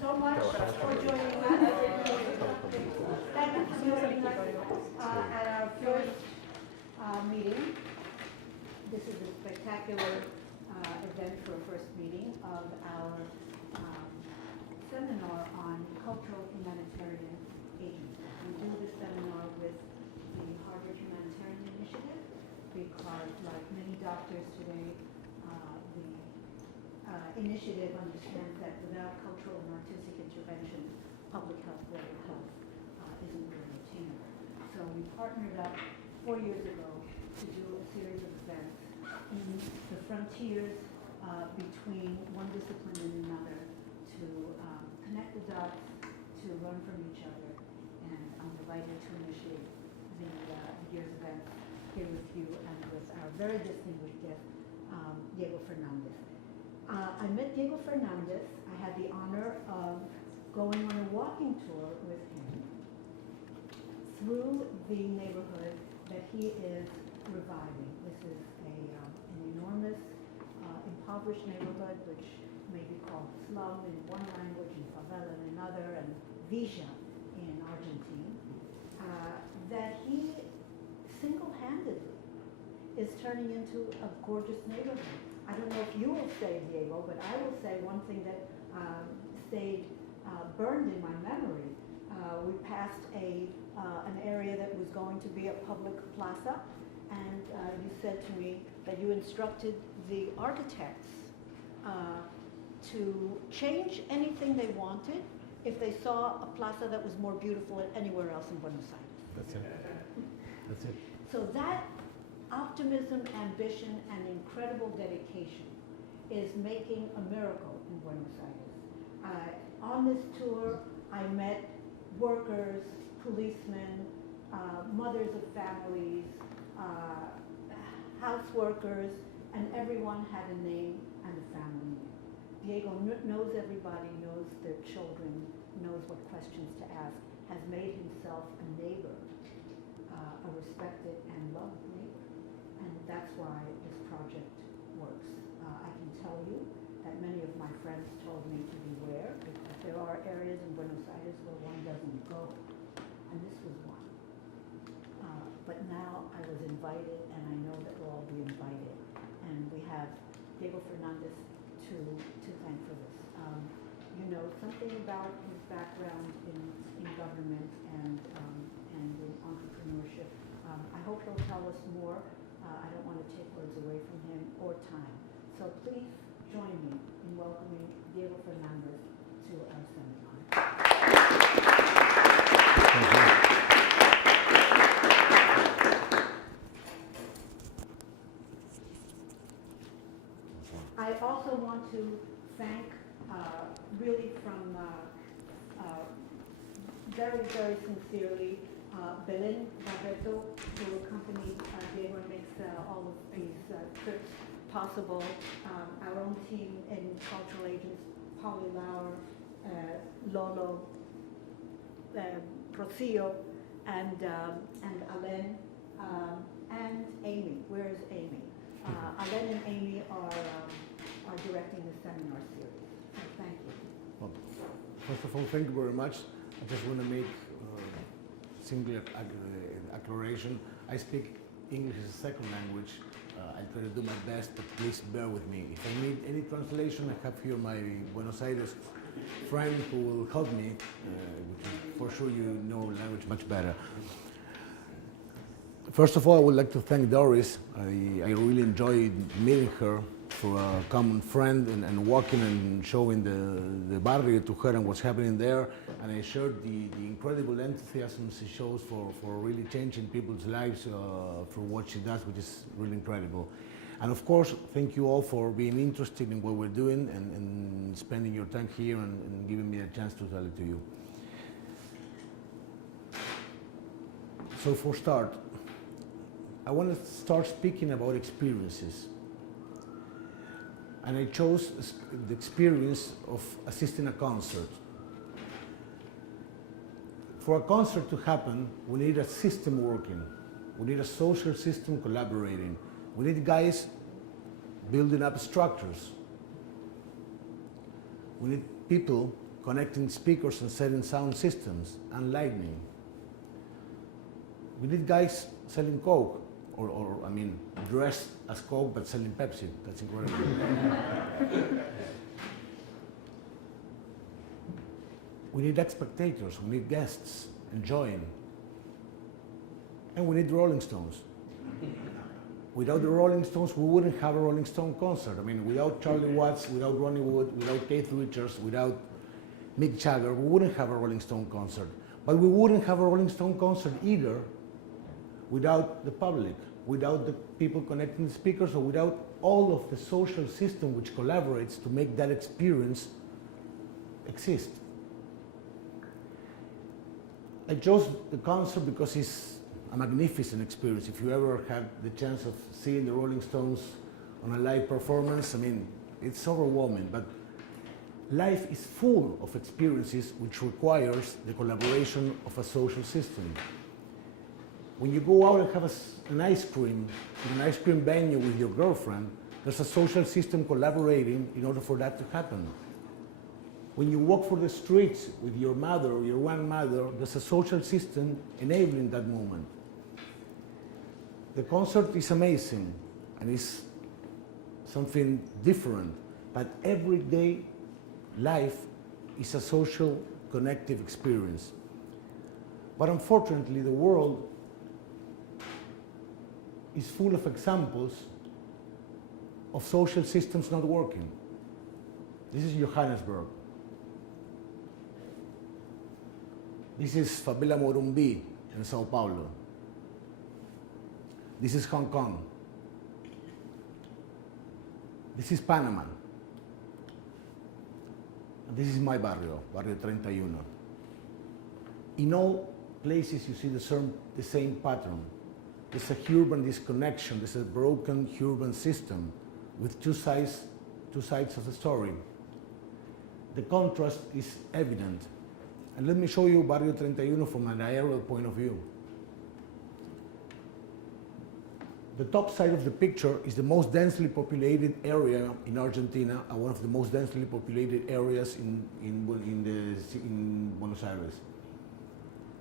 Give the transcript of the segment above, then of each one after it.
so much for joining us. Thank you for joining us at our first meeting. This is a spectacular event for a first meeting of our seminar on cultural humanitarian agency. We do this seminar with the Harvard Humanitarian Initiative because, like many doctors today, the initiative understands that without cultural and artistic intervention, public health, global health isn't really attainable. So we partnered up 4 years ago to do a series of events in the frontiers between one discipline and another to connect the dots, to learn from each other, and I'm delighted to initiate the year's event here with you and with our very distinguished guest, Diego Fernández. I met Diego Fernández. I had the honor of going on a walking tour with him through the neighborhood that he is reviving. This is an enormous, impoverished neighborhood, which may be called slum in one language, and favela in another, and villa in Argentina, that he single-handedly is turning into a gorgeous neighborhood. I don't know if you will say, Diego, but I will say one thing that stayed burned in my memory. We passed an area that was going to be a public plaza, and you said to me that you instructed the architects to change anything they wanted if they saw a plaza that was more beautiful anywhere else in Buenos Aires. That's it. That's it. So that optimism, ambition, and incredible dedication is making a miracle in Buenos Aires. On this tour, I met workers, policemen, mothers of families, houseworkers, and everyone had a name and a family name. Diego knows everybody, knows their children, knows what questions to ask, has made himself a neighbor, a respected and loved neighbor. And that's why this project works. I can tell you that many of my friends told me to beware because there are areas in Buenos Aires where one doesn't go, and this was one. But now I was invited, and I know that we'll all be invited. And we have Diego Fernández to thank for this. You know, something about his background in government and in entrepreneurship. I hope he'll tell us more. I don't want to take words away from him or time. So please join me in welcoming Diego Fernández to our seminar. I also want to thank, really from very, very sincerely, Belén Barreto, who accompanied Diego and makes all of these trips possible. Our own team in cultural agents, Polly Lauer, Lolo, Rocio, and Alain, and Amy. Where is Amy? Alain and Amy are directing the seminar series. So thank you. Well, first of all, thank you very much. I just want to make single acceleration. I speak English as a second language. I try to do my best, but please bear with me. If I need any translation, I have here my Buenos Aires friend who will help me, which is for sure you know language much better. First of all, I would like to thank Doris. I really enjoyed meeting her through a common friend and walking and showing the barrio to her and what's happening there. And I shared the incredible enthusiasm she shows for really changing people's lives for what she does, which is really incredible. And of course, thank you all for being interested in what we're doing and spending your time here and giving me a chance to tell it to you. So for start, I want to start speaking about experiences. And I chose the experience of assisting a concert. For a concert to happen, we need a system working. We need a social system collaborating. We need guys building up structures. We need people connecting speakers and setting sound systems and lighting. We need guys selling Coke, or I mean, dressed as Coke but selling Pepsi. That's incredible. We need spectators, we need guests enjoying. And we need the Rolling Stones. Without the Rolling Stones, we wouldn't have a Rolling Stone concert. I mean, without Charlie Watts, without Ronnie Wood, without Keith Richards, without Mick Jagger, we wouldn't have a Rolling Stone concert. But we wouldn't have a Rolling Stone concert either without the public, without the people connecting the speakers, or without all of the social system which collaborates to make that experience exist. I chose the concert because it's a magnificent experience. If you ever had the chance of seeing the Rolling Stones on a live performance, I mean, it's overwhelming, but life is full of experiences which requires the collaboration of a social system. When you go out and have an ice cream in an ice cream venue with your girlfriend, there's a social system collaborating in order for that to happen. When you walk through the streets with your mother or your grandmother, there's a social system enabling that moment. The concert is amazing and it's something different, but everyday life is a social connective experience. But unfortunately, the world is full of examples of social systems not working. This is Johannesburg. This is Favela Morumbi in Sao Paulo. This is Hong Kong. This is Panama. And this is my barrio, Barrio 31. In all places you see the same pattern. There's a urban disconnection, there's a broken urban system with two sides of the story. The contrast is evident. And let me show you Barrio 31 from an aerial point of view. The top side of the picture is the most densely populated area in Argentina and one of the most densely populated areas in Buenos Aires.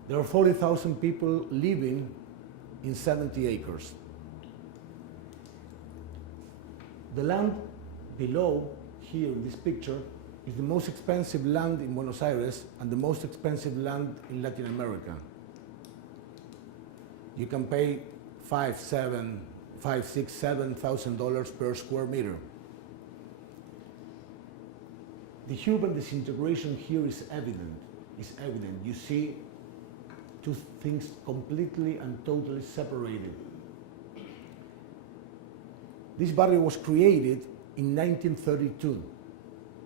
There are 40,000 people living in 70 acres. The land below here in this picture is the most expensive land in Buenos Aires and the most expensive land in Latin America. You can pay $5,000, $6,000, $7,000 per square meter. The urban disintegration here is evident. You see two things completely and totally separated. This barrio was created in 1932.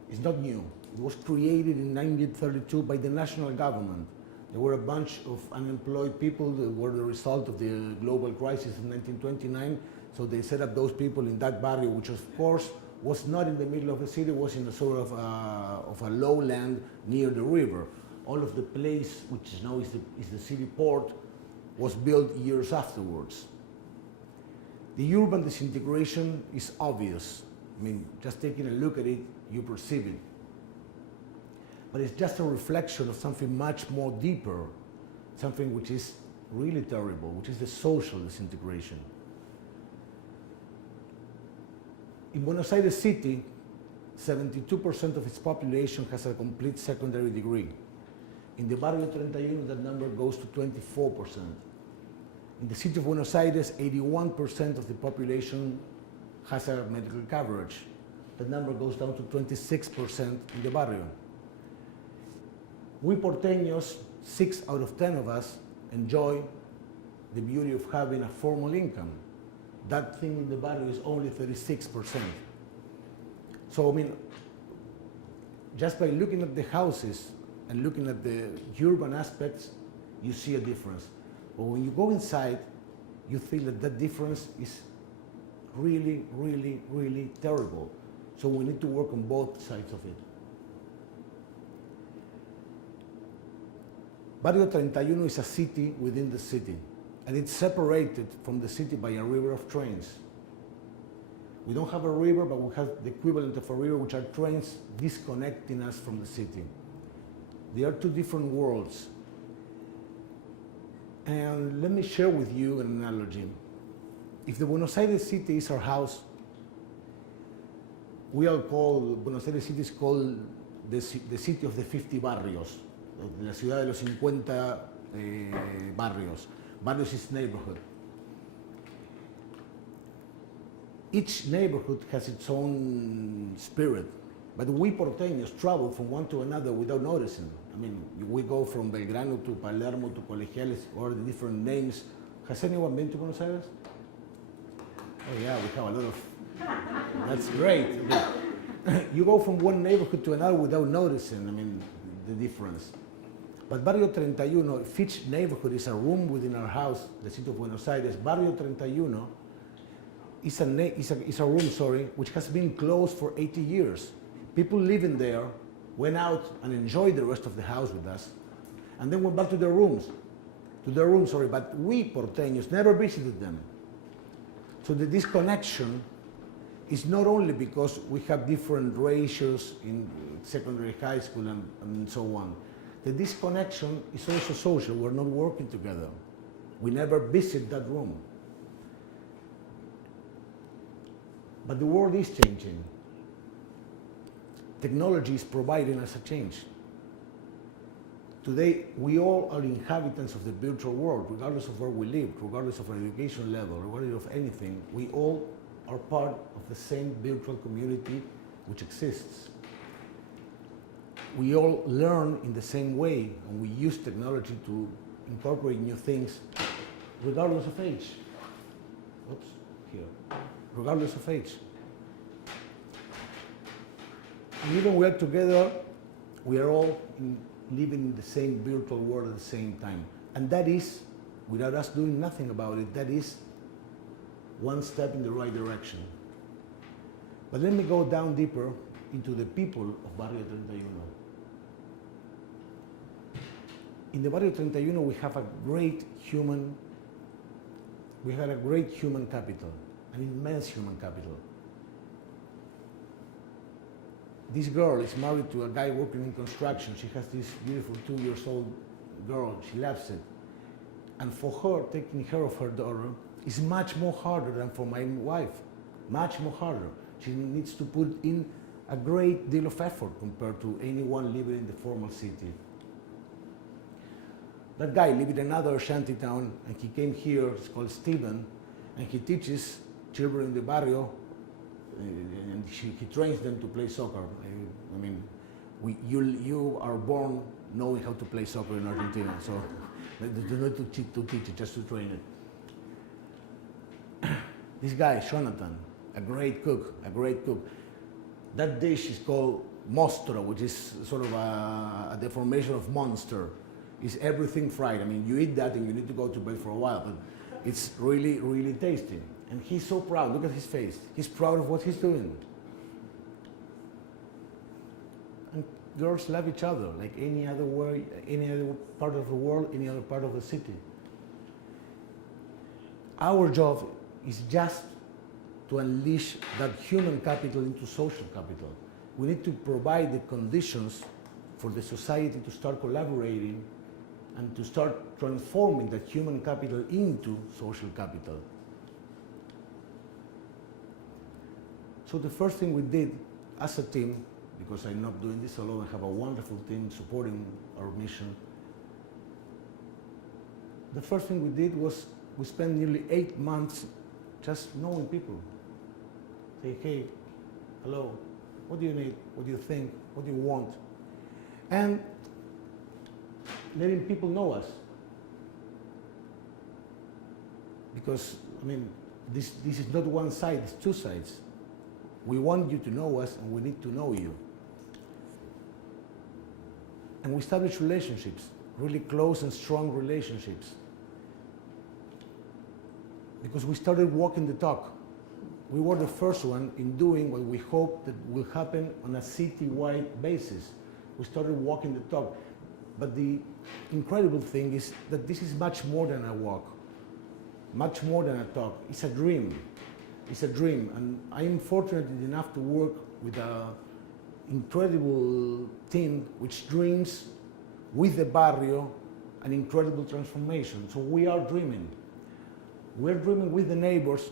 It's not new. It was created in 1932 by the national government. There were a bunch of unemployed people that were the result of the global crisis in 1929, so they set up those people in that barrio, which of course was not in the middle of the city, was in a sort of a lowland near the river. All of the place, which now is the city port, was built years afterwards. The urban disintegration is obvious. I mean, just taking a look at it, you perceive it. But it's just a reflection of something much more deeper, something which is really terrible, which is the social disintegration. In Buenos Aires City, 72% of its population has a complete secondary degree. In the Barrio 31, that number goes to 24%. In the city of Buenos Aires, 81% of the population has a medical coverage. That number goes down to 26% in the barrio. We porteños, 6 out of 10 of us, enjoy the beauty of having a formal income. That thing in the barrio is only 36%. So, I mean, just by looking at the houses and looking at the urban aspects, you see a difference. But when you go inside, you feel that that difference is really, really, really terrible. So we need to work on both sides of it. Barrio 31 is a city within the city, and it's separated from the city by a river of trains. We don't have a river, but we have the equivalent of a river, which are trains disconnecting us from the city. They are two different worlds. And let me share with you an analogy. If the Buenos Aires city is our house, we all call, Buenos Aires city is called the city of the 50 barrios, la ciudad de los 50 barrios. Barrios is neighborhood. Each neighborhood has its own spirit, but we porteños travel from one to another without noticing. I mean, we go from Belgrano to Palermo to Colegiales, or the different names. Has anyone been to Buenos Aires? Oh yeah, we have a lot of, that's great. You go from one neighborhood to another without noticing, I mean, the difference. But Barrio 31, if each neighborhood is a room within our house, the city of Buenos Aires, Barrio 31 is a room, which has been closed for 80 years. People living there went out and enjoyed the rest of the house with us, and then went back to their rooms, but we porteños never visited them. So the disconnection is not only because we have different ratios in secondary high school and so on. The disconnection is also social. We're not working together. We never visit that room. But the world is changing. Technology is providing us a change. Today, we all are inhabitants of the virtual world, regardless of where we live, regardless of our education level, regardless of anything. We all are part of the same virtual community which exists. We all learn in the same way, and we use technology to incorporate new things, regardless of age. Oops, here. Regardless of age. And even we are together, we are all living in the same virtual world at the same time. And that is, without us doing nothing about it, that is one step in the right direction. But let me go down deeper into the people of Barrio 31. In the Barrio 31, we have a great human capital, an immense human capital. This girl is married to a guy working in construction. She has this beautiful 2-year-old girl. She loves it. And for her, taking care of her daughter is much more harder than for my wife. Much more harder. She needs to put in a great deal of effort compared to anyone living in the formal city. That guy lived in another shanty town, and he came here. It's called Steven, and he teaches children in the barrio, and he trains them to play soccer. I mean, you are born knowing how to play soccer in Argentina, so do not to teach it, just to train it. This guy, Jonathan, a great cook. That dish is called mostra, which is sort of a deformation of monster. It's everything fried. I mean, you eat that and you need to go to bed for a while, but it's really, really tasty. And he's so proud. Look at his face. He's proud of what he's doing. And girls love each other like any other part of the world, any other part of the city. Our job is just to unleash that human capital into social capital. We need to provide the conditions for the society to start collaborating and to start transforming that human capital into social capital. So the first thing we did as a team, because I'm not doing this alone, I have a wonderful team supporting our mission. The first thing we did was we spent nearly 8 months just knowing people. Say, hey, hello, what do you need? What do you think? What do you want? And letting people know us. Because, I mean, this is not one side, it's two sides. We want you to know us, and we need to know you. And we established relationships, really close and strong relationships. Because we started walking the talk. We were the first one in doing what we hope that will happen on a city-wide basis. We started walking the talk. But the incredible thing is that this is much more than a walk, much more than a talk. It's a dream. It's a dream, and I'm fortunate enough to work with an incredible team which dreams with the barrio an incredible transformation. So we are dreaming. We're dreaming with the neighbors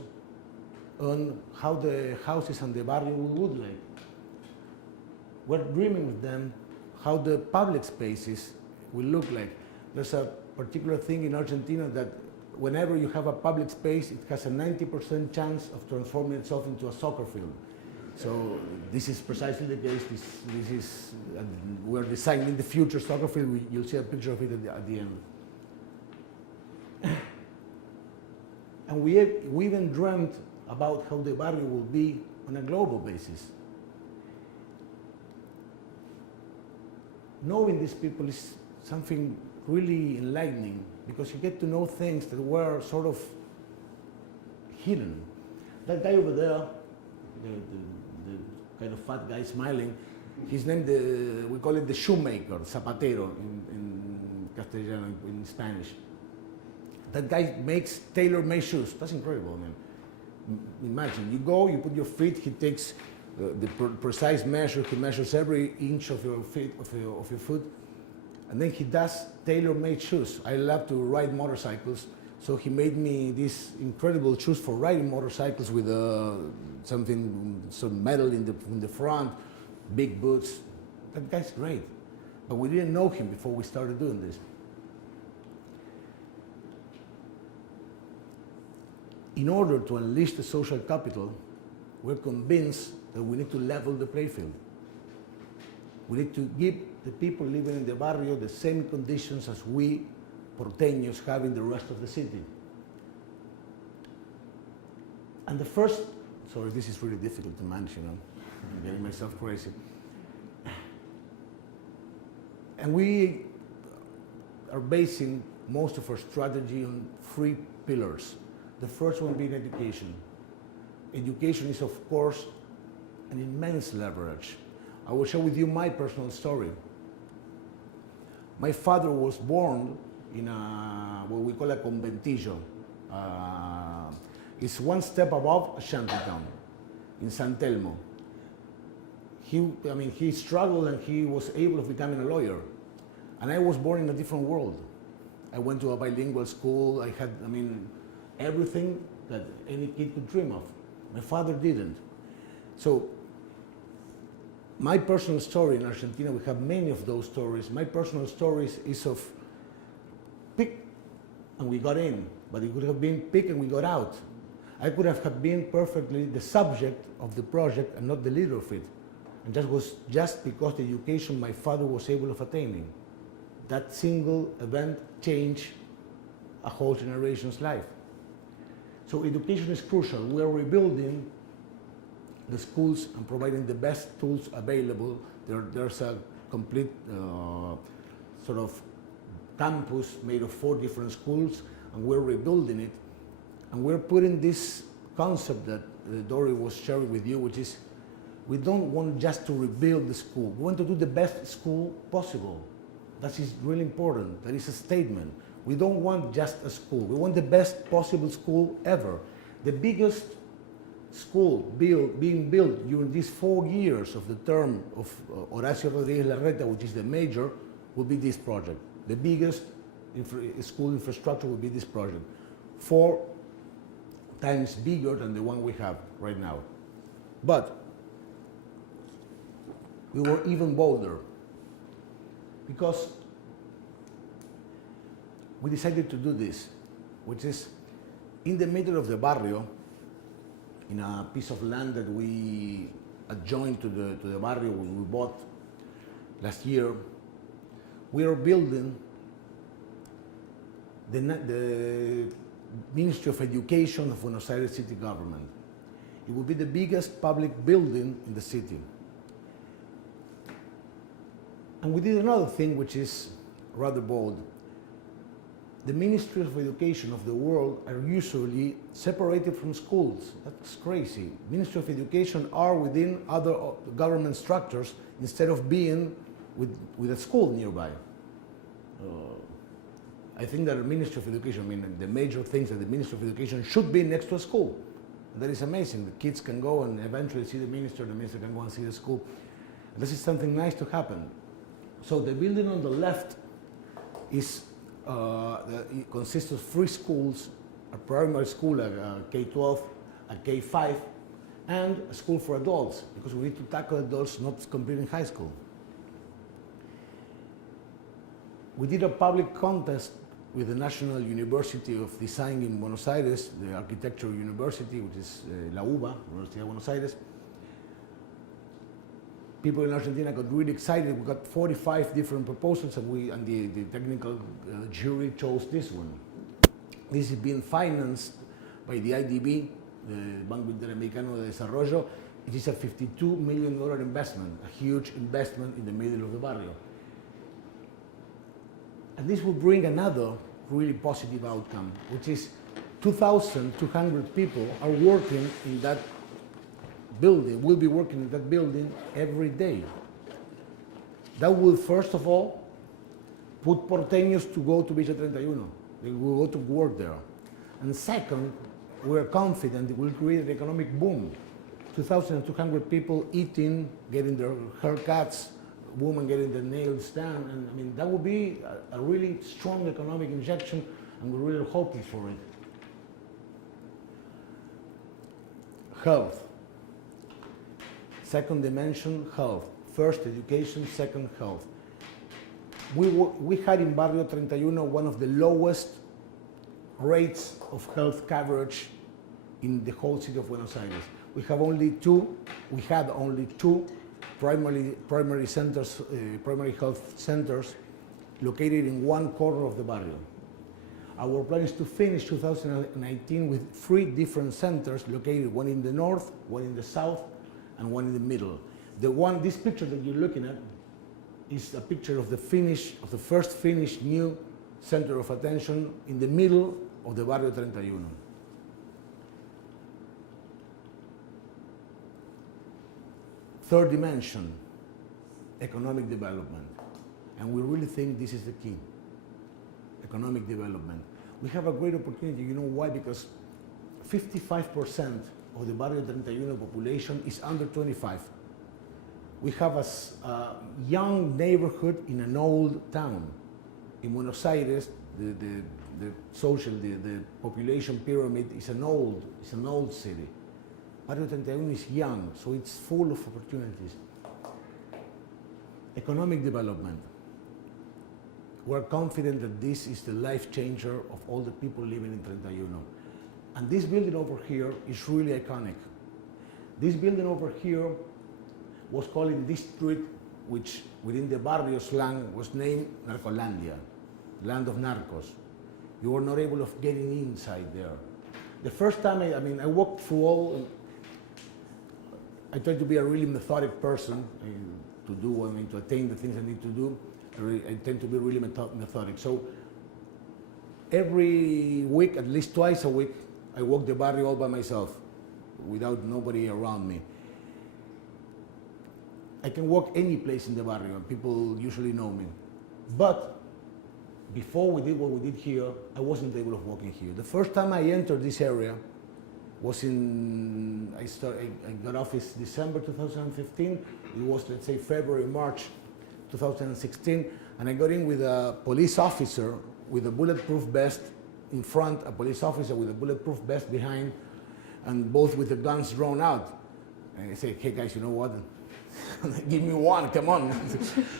on how the houses and the barrio will look like. We're dreaming with them how the public spaces will look like. There's a particular thing in Argentina that whenever you have a public space, it has a 90% chance of transforming itself into a soccer field. So this is precisely the case. This is we're designing the future soccer field. You'll see a picture of it at the end. And we even dreamt about how the barrio will be on a global basis. Knowing these people is something really enlightening, because you get to know things that were sort of hidden. That guy over there, the kind of fat guy smiling, his name, we call it the Shoemaker, Zapatero in Castellano, in Spanish. That guy makes tailor-made shoes. That's incredible, man. Imagine, you go, you put your feet, he takes the precise measure, he measures every inch of your feet, of your foot, and then he does tailor-made shoes. I love to ride motorcycles, so he made me these incredible shoes for riding motorcycles with some metal in the front, big boots. That guy's great, but we didn't know him before we started doing this. In order to unleash the social capital, we're convinced that we need to level the playing field. We need to give the people living in the barrio the same conditions as we porteños have in the rest of the city. And the first, sorry, this is really difficult to manage, you know, I'm getting myself crazy. And we are basing most of our strategy on 3 pillars. The first one being education. Education is, of course, an immense leverage. I will share with you my personal story. My father was born in what we call a conventillo. It's one step above a shantytown in San Telmo. He struggled and he was able of becoming a lawyer. And I was born in a different world. I went to a bilingual school. I had, everything that any kid could dream of. My father didn't. So my personal story in Argentina, we have many of those stories. My personal story is of pick and we got in, but it could have been pick and we got out. I could have been perfectly the subject of the project and not the leader of it. And that was just because the education my father was able of attaining. That single event changed a whole generation's life. So education is crucial. We are rebuilding the schools and providing the best tools available. There's a complete sort of campus made of 4 different schools, and we're rebuilding it. And we're putting this concept that Dory was sharing with you, which is we don't want just to rebuild the school. We want to do the best school possible. That is really important. That is a statement. We don't want just a school. We want the best possible school ever. The biggest school being built during these 4 years of the term of Horacio Rodríguez Larreta, which is the major, will be this project. The biggest school infrastructure will be this project. 4 times bigger than the one we have right now. But we were even bolder because we decided to do this, which is in the middle of the barrio, in a piece of land that we adjoined to the barrio we bought last year. We are building the Ministry of Education of Buenos Aires city government. It will be the biggest public building in the city. And we did another thing which is rather bold. The Ministries of Education of the world are usually separated from schools. That's crazy. Ministry of Education are within other government structures instead of being with a school nearby. I think that the Ministry of Education, the major things that the Ministry of Education should be next to a school. And that is amazing. The kids can go and eventually see the minister can go and see the school. And this is something nice to happen. So the building on the left is, it consists of 3 schools, a primary school, a K-12, a K-5, and a school for adults, because we need to tackle adults not completing high school. We did a public contest with the National University of Design in Buenos Aires, the Architecture University, which is La UBA, University of Buenos Aires. People in Argentina got really excited. We got 45 different proposals, and the technical jury chose this one. This is being financed by the IDB, the Banco Interamericano de Desarrollo. It is a $52 million investment, a huge investment in the middle of the barrio. And this will bring another really positive outcome, which is 2,200 people are working in that building, will be working in that building every day. That will, first of all, put porteños to go to Villa 31. They will go to work there. And second, we're confident it will create an economic boom. 2,200 people eating, getting their haircuts, women getting their nails done, and I mean, that would be a really strong economic injection, and we're really hoping for it. Health. Second dimension, health. First, education, second, health. We had in Barrio 31 one of the lowest rates of health coverage in the whole city of Buenos Aires. We had only two primary centers, primary health centers located in one corner of the barrio. Our plan is to finish 2019 with 3 different centers located, one in the north, one in the south, and one in the middle. This picture that you're looking at is a picture of the first finished new center of attention in the middle of the Barrio 31. Third dimension, economic development. And we really think this is the key, economic development. We have a great opportunity, you know why? Because 55% of the Barrio 31 population is under 25. We have a young neighborhood in an old town. In Buenos Aires, the population pyramid is an old city. Barrio 31 is young, so it's full of opportunities. Economic development. We're confident that this is the life changer of all the people living in 31. And this building over here is really iconic. This building over here was called in this street, which within the barrio slang was named Narcolandia, land of narcos. You were not able of getting inside there. The first time, I walked through all, I try to be a really methodic person to attain the things I need to do. I tend to be really methodic. So every week, at least twice a week, I walk the barrio all by myself, without nobody around me. I can walk any place in the barrio, and people usually know me. But before we did what we did here, I wasn't able of walking here. The first time I entered this area was I got office December 2015. It was, let's say, February, March 2016, and I got in with a police officer with a bulletproof vest in front, a police officer with a bulletproof vest behind, and both with the guns drawn out. And I say, hey guys, you know what? Give me one, come on.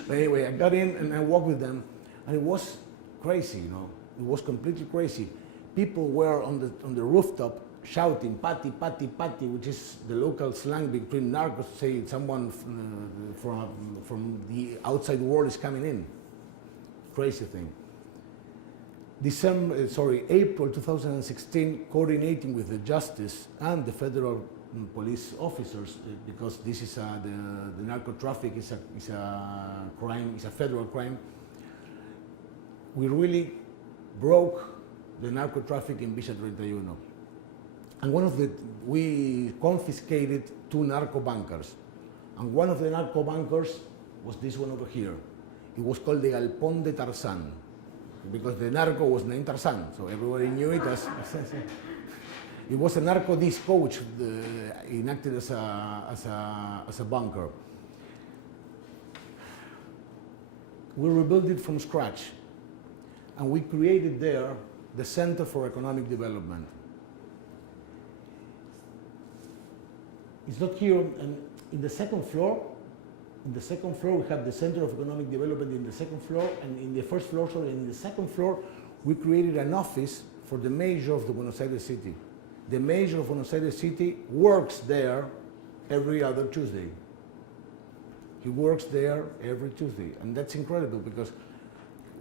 But anyway, I got in and I walked with them, and it was crazy, you know. It was completely crazy. People were on the rooftop shouting, "Pati, pati, pati," which is the local slang between narcos to say someone from the outside world is coming in. Crazy thing. April 2016, coordinating with the justice and the federal police officers, because this is the narco traffic is a crime, is a federal crime. We really broke the narco traffic in Villa 31. And we confiscated 2 narco bunkers. And one of the narco bunkers was this one over here. It was called the Galpón de Tarzán, because the narco was named Tarzán, so everybody knew it as. It was a narco disco which enacted as a bunker. We rebuilt it from scratch, and we created there the Center for Economic Development. It's not here, and in the second floor, we have the Center of Economic Development in the second floor, and in the first floor, sorry, in the second floor, we created an office for the mayor of the Buenos Aires city. The mayor of Buenos Aires city works there every other Tuesday. He works there every Tuesday, and that's incredible because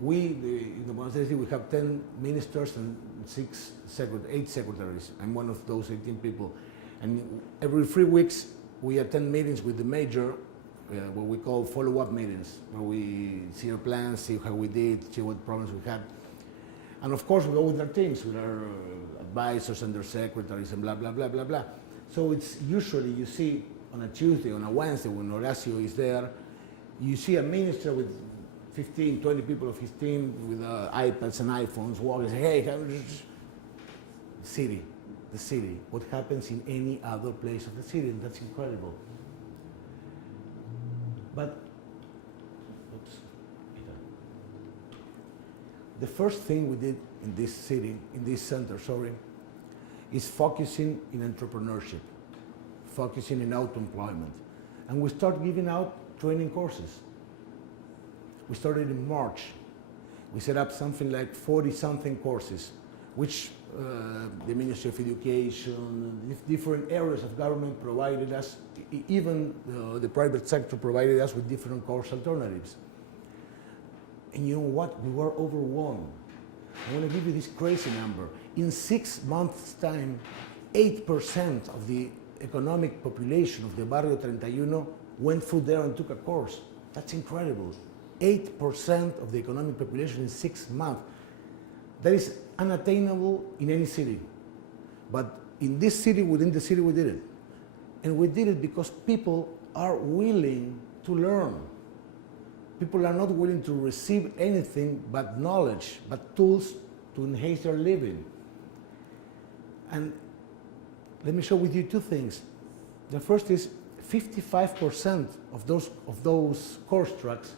in the Buenos Aires city, we have 10 ministers and 8 secretaries. I'm one of those 18 people. And every 3 weeks, we attend meetings with the mayor, what we call follow-up meetings, where we see our plans, see how we did, see what problems we had. And of course, we go with our teams, with our advisors and their secretaries and blah, blah, blah, blah, blah. So it's usually, you see, on a Tuesday, on a Wednesday, when Horacio is there, you see a minister with 15, 20 people of his team with iPads and iPhones walking, say, hey, the city, what happens in any other place of the city, and that's incredible. But, the first thing we did in this city, in this center, is focusing in entrepreneurship, focusing in auto-employment. And we start giving out training courses. We started in March. We set up something like 40-something courses, which the Ministry of Education, different areas of government provided us, even the private sector provided us with different course alternatives. And you know what? We were overwhelmed. I want to give you this crazy number. In 6 months' time, 8% of the economic population of the Barrio 31 went through there and took a course. That's incredible. 8% of the economic population in 6 months. That is unattainable in any city. But in this city, within the city, we did it. And we did it because people are willing to learn. People are not willing to receive anything but knowledge, but tools to enhance their living. And let me share with you 2 things. The first is 55% of those course tracks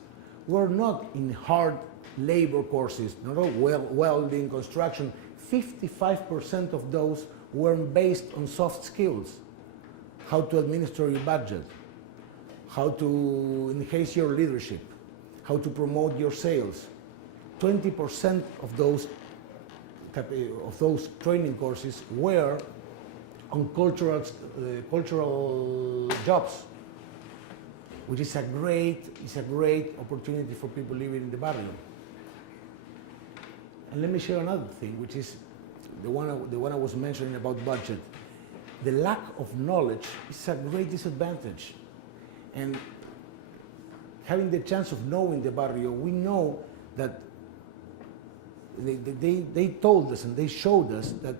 were not in hard labor courses, not all welding, construction. 55% of those were based on soft skills. How to administer your budget, how to enhance your leadership, how to promote your sales. 20% of those training courses were on cultural jobs, which is a great opportunity for people living in the barrio. And let me share another thing, which is the one I was mentioning about budget. The lack of knowledge is a great disadvantage. And having the chance of knowing the barrio, we know that they told us and they showed us that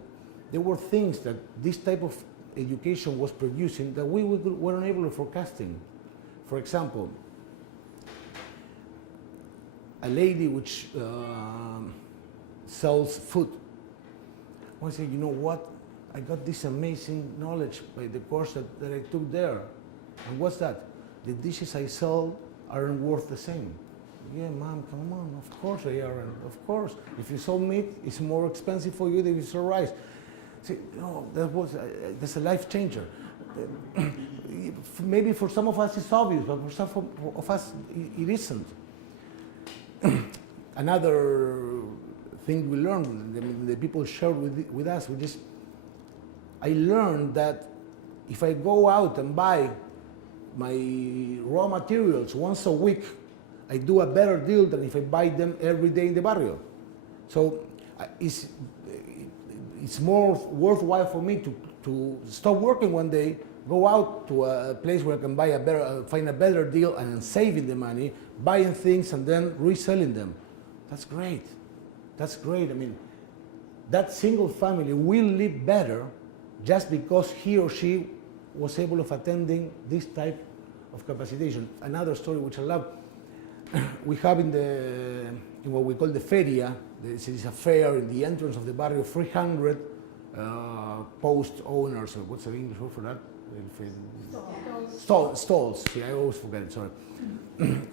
there were things that this type of education was producing that we were unable to forecasting. For example, a lady which sells food. One said, you know what? I got this amazing knowledge by the course that I took there. And what's that? The dishes I sell aren't worth the same. Yeah, mom, come on, of course they aren't, of course. If you sell meat, it's more expensive for you than if you sell rice. See, no, that's a life changer. Maybe for some of us it's obvious, but for some of us it isn't. Another thing we learned, the people shared with us, which is, I learned that if I go out and buy my raw materials once a week, I do a better deal than if I buy them every day in the barrio. So it's more worthwhile for me to stop working one day, go out to a place where I can find a better deal and saving the money, buying things and then reselling them. That's great. That's great. I mean, that single family will live better just because he or she was able of attending this type of capacitation. Another story which I love, we have in what we call the feria, this is a fair in the entrance of the barrio, 300 post owners, or what's the English word for that? Stalls. See, I always forget it, sorry.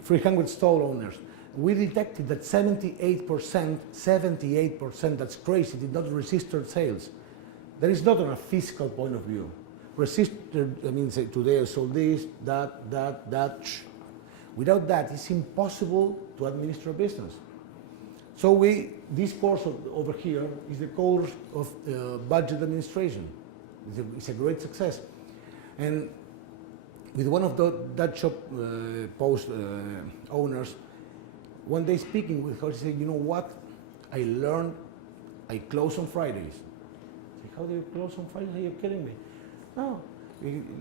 300 stall owners. We detected that 78%, that's crazy, did not register sales. That is not on a fiscal point of view. Registered, I mean, say today I sold this, that. Without that, it's impossible to administer a business. So this course over here is the course of budget administration. It's a great success. And with one of that shop post owners, one day speaking with her, she said, you know what? I learned I close on Fridays. I said, how do you close on Fridays? Are you kidding me? No,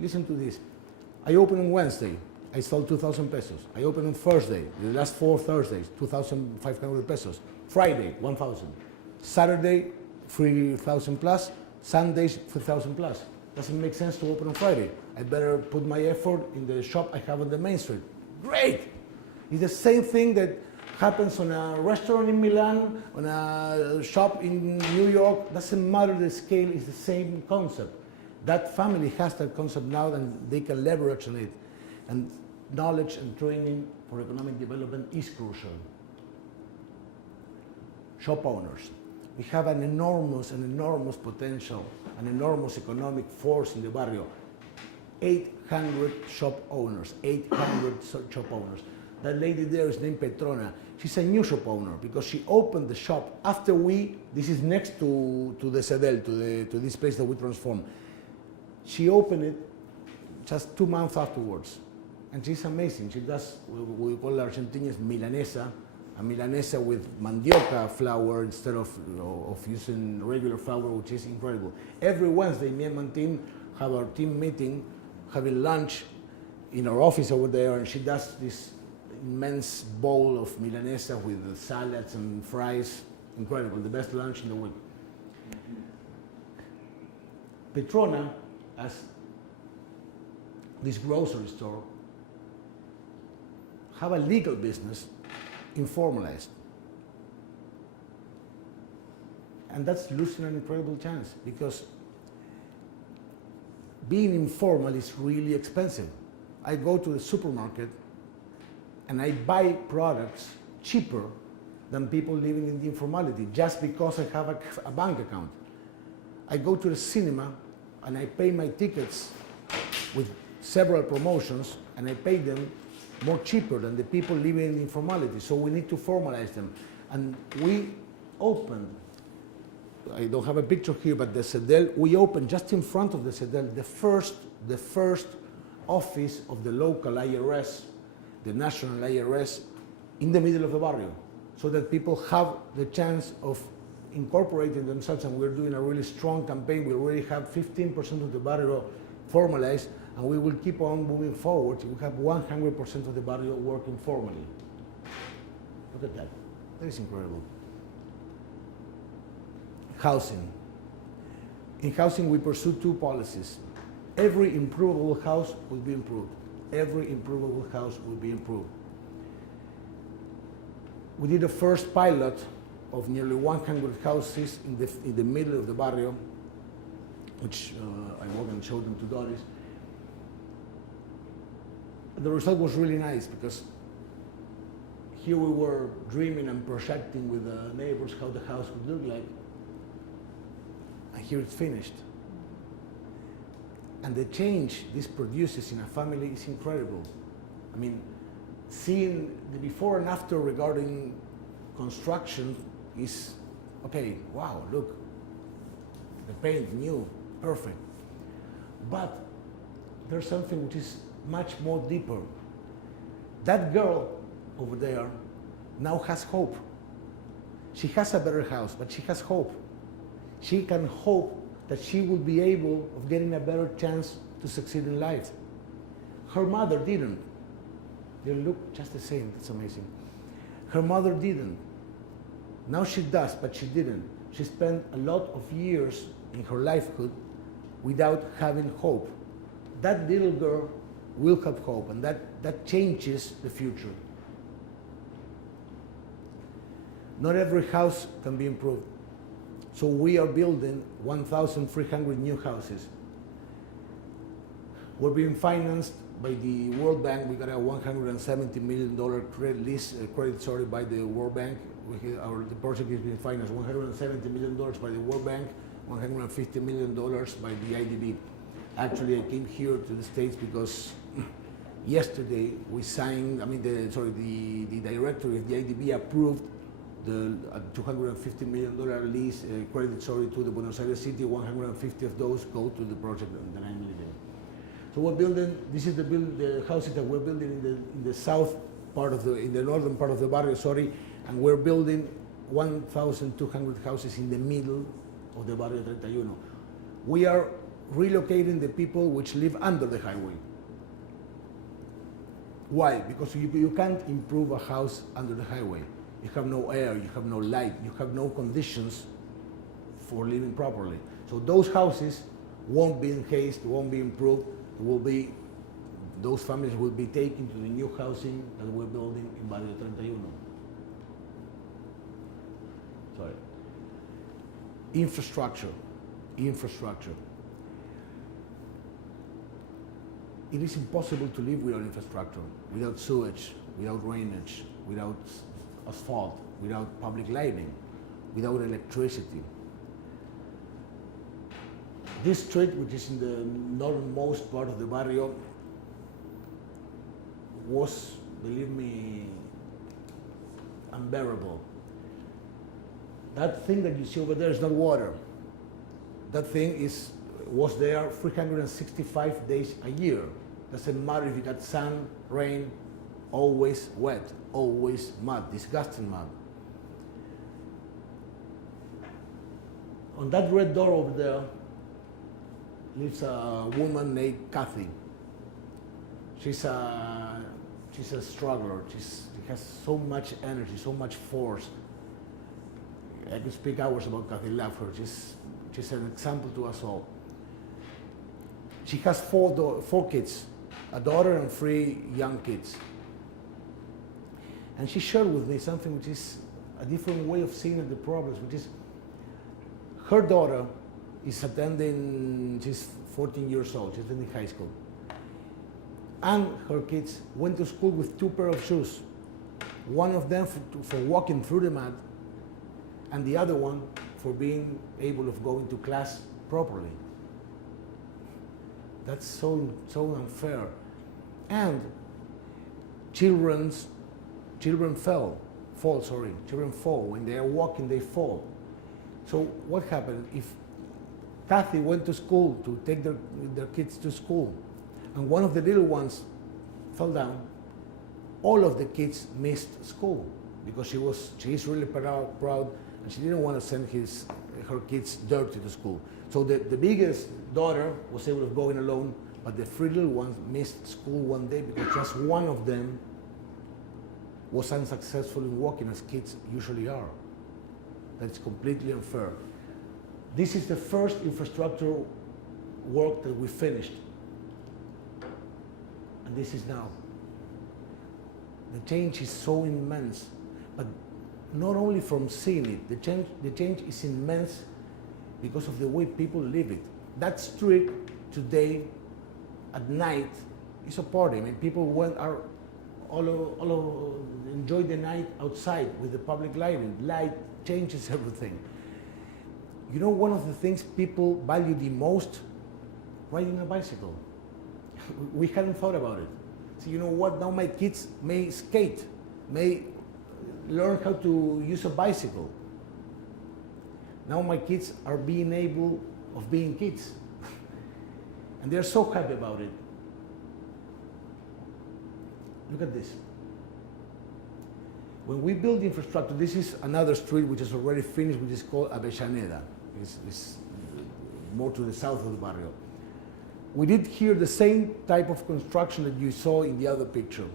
listen to this. I open on Wednesday, I sold 2,000 pesos. I open on Thursday, the last 4 Thursdays, 2,500 pesos. Friday, 1,000. Saturday, 3,000 plus. Sundays, 3,000 plus. Doesn't make sense to open on Friday. I better put my effort in the shop I have on the main street. Great! It's the same thing that happens on a restaurant in Milan, on a shop in New York. Doesn't matter the scale, it's the same concept. That family has that concept now and they can leverage on it. And knowledge and training for economic development is crucial. Shop owners. We have an enormous potential, an enormous economic force in the barrio. 800 shop owners, 800 shop owners. That lady there is named Petrona. She's a new shop owner because she opened the shop after this is next to the Cedel, to this place that we transformed. She opened it just 2 months afterwards. And she's amazing. She does, we call Argentinians milanesa, a milanesa with mandioca flour instead of using regular flour, which is incredible. Every Wednesday, me and my team have our team meeting, having lunch in our office over there, and she does this immense bowl of milanesa with salads and fries. Incredible, the best lunch in the week. Petrona, as this grocery store, have a legal business informalized. And that's losing an incredible chance because being informal is really expensive. I go to the supermarket and I buy products cheaper than people living in the informality just because I have a bank account. I go to the cinema and I pay my tickets with several promotions and I pay them more cheaper than the people living in informality. So we need to formalize them. And we opened, I don't have a picture here, but the Cedel, we opened just in front of the Cedel, the first office of the local IRS, the national IRS, in the middle of the barrio, so that people have the chance of incorporating themselves. And we're doing a really strong campaign. We already have 15% of the barrio formalized, and we will keep on moving forward. We have 100% of the barrio working formally. Look at that. That is incredible. Housing. In housing, we pursue 2 policies. Every improvable house will be improved. Every improvable house will be improved. We did a first pilot of nearly 100 houses in the middle of the barrio, which I went and showed them to Doris. The result was really nice because here we were dreaming and projecting with the neighbors how the house would look like. And here it's finished. And the change this produces in a family is incredible. I mean, seeing the before and after regarding construction is, okay, wow, look, the paint, new, perfect. But there's something which is much more deeper. That girl over there now has hope. She has a better house, but she has hope. She can hope that she will be able of getting a better chance to succeed in life. Her mother didn't. They look just the same. That's amazing. Her mother didn't. Now she does, but she didn't. She spent a lot of years in her lifehood without having hope. That little girl will have hope, and that changes the future. Not every house can be improved. So we are building 1,300 new houses. We're being financed by the World Bank. We got a $170 million credit by the World Bank. The project is being financed $170 million by the World Bank, $150 million by the IDB. Actually, I came here to the States because yesterday we signed, the director of the IDB approved the $250 million lease credit to the Buenos Aires city. 150 of those go to the project, the 9 million. So we're building, this is the houses that we're building in the south part of in the northern part of the barrio, and we're building 1,200 houses in the middle of the barrio 31. We are relocating the people which live under the highway. Why? Because you can't improve a house under the highway. You have no air, you have no light, you have no conditions for living properly. So those houses won't be encased, won't be improved. Those families will be taken to the new housing that we're building in Barrio 31. Sorry. Infrastructure. It is impossible to live without infrastructure, without sewage, without drainage, without asphalt, without public lighting, without electricity. This street, which is in the northernmost part of the barrio, was, believe me, unbearable. That thing that you see over there is not water. That thing was there 365 days a year. Doesn't matter if you got sun, rain, always wet, always mud, disgusting mud. On that red door over there lives a woman named Kathy. She's a struggler. She has so much energy, so much force. I could speak hours about Kathy, love her. She's an example to us all. She has four kids, a daughter and 3 young kids. And she shared with me something which is a different way of seeing the problems, which is her daughter is attending, she's 14 years old, she's attending high school. And her kids went to school with 2 pairs of shoes. One of them for walking through the mud, and the other one for being able of going to class properly. That's so unfair. And children fall. When they are walking, they fall. So what happened if Kathy went to school to take their kids to school, and one of the little ones fell down? All of the kids missed school because she is really proud, and she didn't want to send her kids dirty to school. So the biggest daughter was able to go in alone, but the 3 little ones missed school one day because just one of them was unsuccessful in walking, as kids usually are. That's completely unfair. This is the first infrastructure work that we finished. And this is now. The change is so immense, but not only from seeing it, the change is immense because of the way people live it. That street today at night is a party. I mean, people enjoy the night outside with the public lighting. Light changes everything. You know, one of the things people value the most? Riding a bicycle. We hadn't thought about it. So you know what? Now my kids may skate, may learn how to use a bicycle. Now my kids are being able of being kids. And they're so happy about it. Look at this. When we build infrastructure, this is another street which is already finished, which is called Avellaneda. It's more to the south of the barrio. We did here the same type of construction that you saw in the other picture.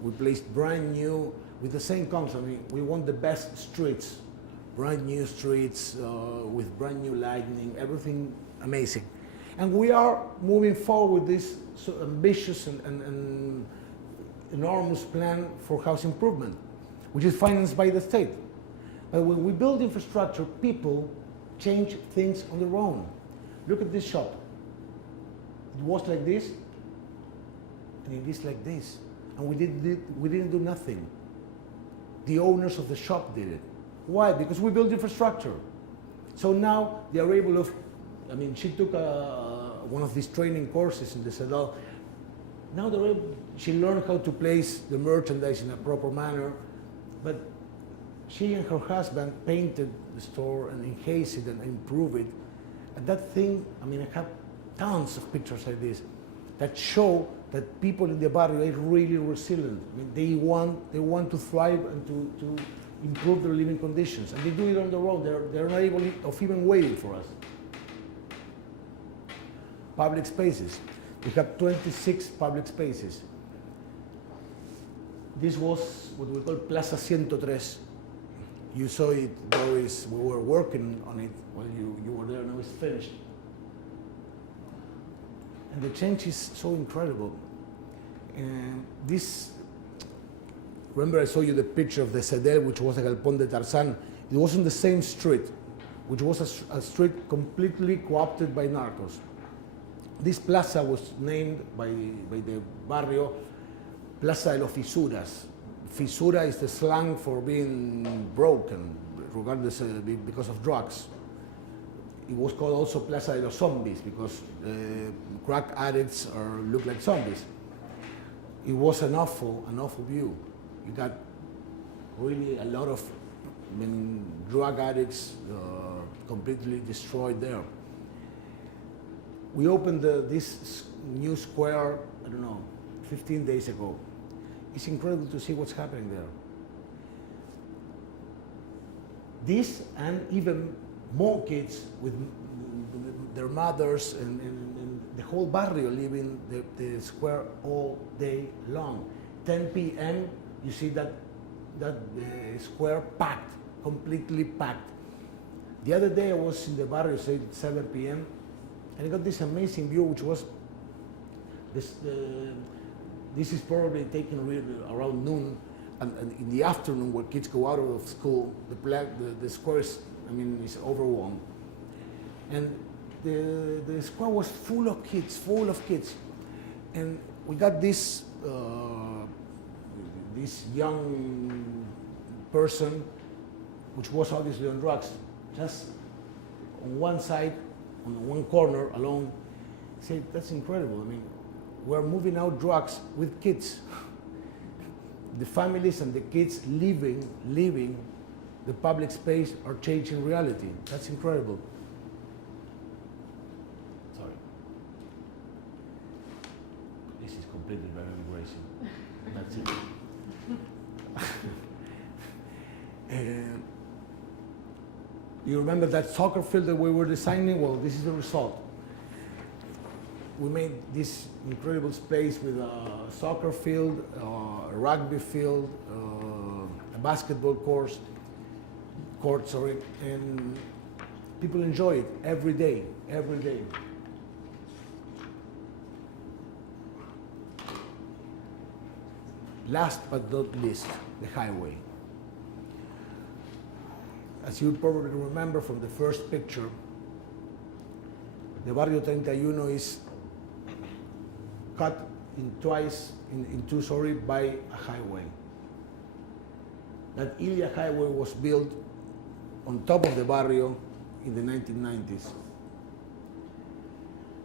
We placed brand new, with the same concept. I mean, we want the best streets, brand new streets with brand new lighting, everything amazing. And we are moving forward with this so ambitious and enormous plan for house improvement, which is financed by the state. But when we build infrastructure, people change things on their own. Look at this shop. It was like this, and it is like this. And we didn't do nothing. The owners of the shop did it. Why? Because we built infrastructure. So now they are able to, I mean, she took one of these training courses in the Sedal. Now they're able, she learned how to place the merchandise in a proper manner, but she and her husband painted the store and enhanced it and improved it. And that thing, I mean, I have tons of pictures like this that show that people in the barrio are really resilient. I mean, they want to thrive and to improve their living conditions, and they do it on their own. They're not able of even waiting for us. Public spaces. We have 26 public spaces. This was what we call Plaza 103. You saw it, Doris. We were working on it while you were there, and it was finished. And the change is so incredible. Remember I showed you the picture of the Cedel, which was a Galpón de Tarzán. It was on the same street, which was a street completely co-opted by narcos. This plaza was named by the barrio Plaza de los Fisuras. Fisura is the slang for being broken, regardless because of drugs. It was called also Plaza de los Zombies because crack addicts look like zombies. It was an awful view. You got really a lot of drug addicts completely destroyed there. We opened this new square, I don't know, 15 days ago. It's incredible to see what's happening there. This and even more kids with their mothers and the whole barrio leaving the square all day long. 10 p.m. you see that square packed, completely packed. The other day I was in the barrio, say 7 p.m. and I got this amazing view, which was this is probably taken really around noon, and in the afternoon where kids go out of school, the square is, I mean, is overwhelmed. And the square was full of kids. And we got this young person, which was obviously on drugs, just on one side, on one corner alone. I said, that's incredible. I mean, we're moving out drugs with kids. The families and the kids leaving the public space are changing reality. That's incredible. Sorry. This is completely very embracing. That's it. You remember that soccer field that we were designing? Well, this is the result. We made this incredible space with a soccer field, a rugby field, a basketball court, and people enjoy it every day. Last but not least, the highway. As you probably remember from the first picture, the Barrio 31 is cut in two by a highway. That Ilia highway was built on top of the barrio in the 1990s.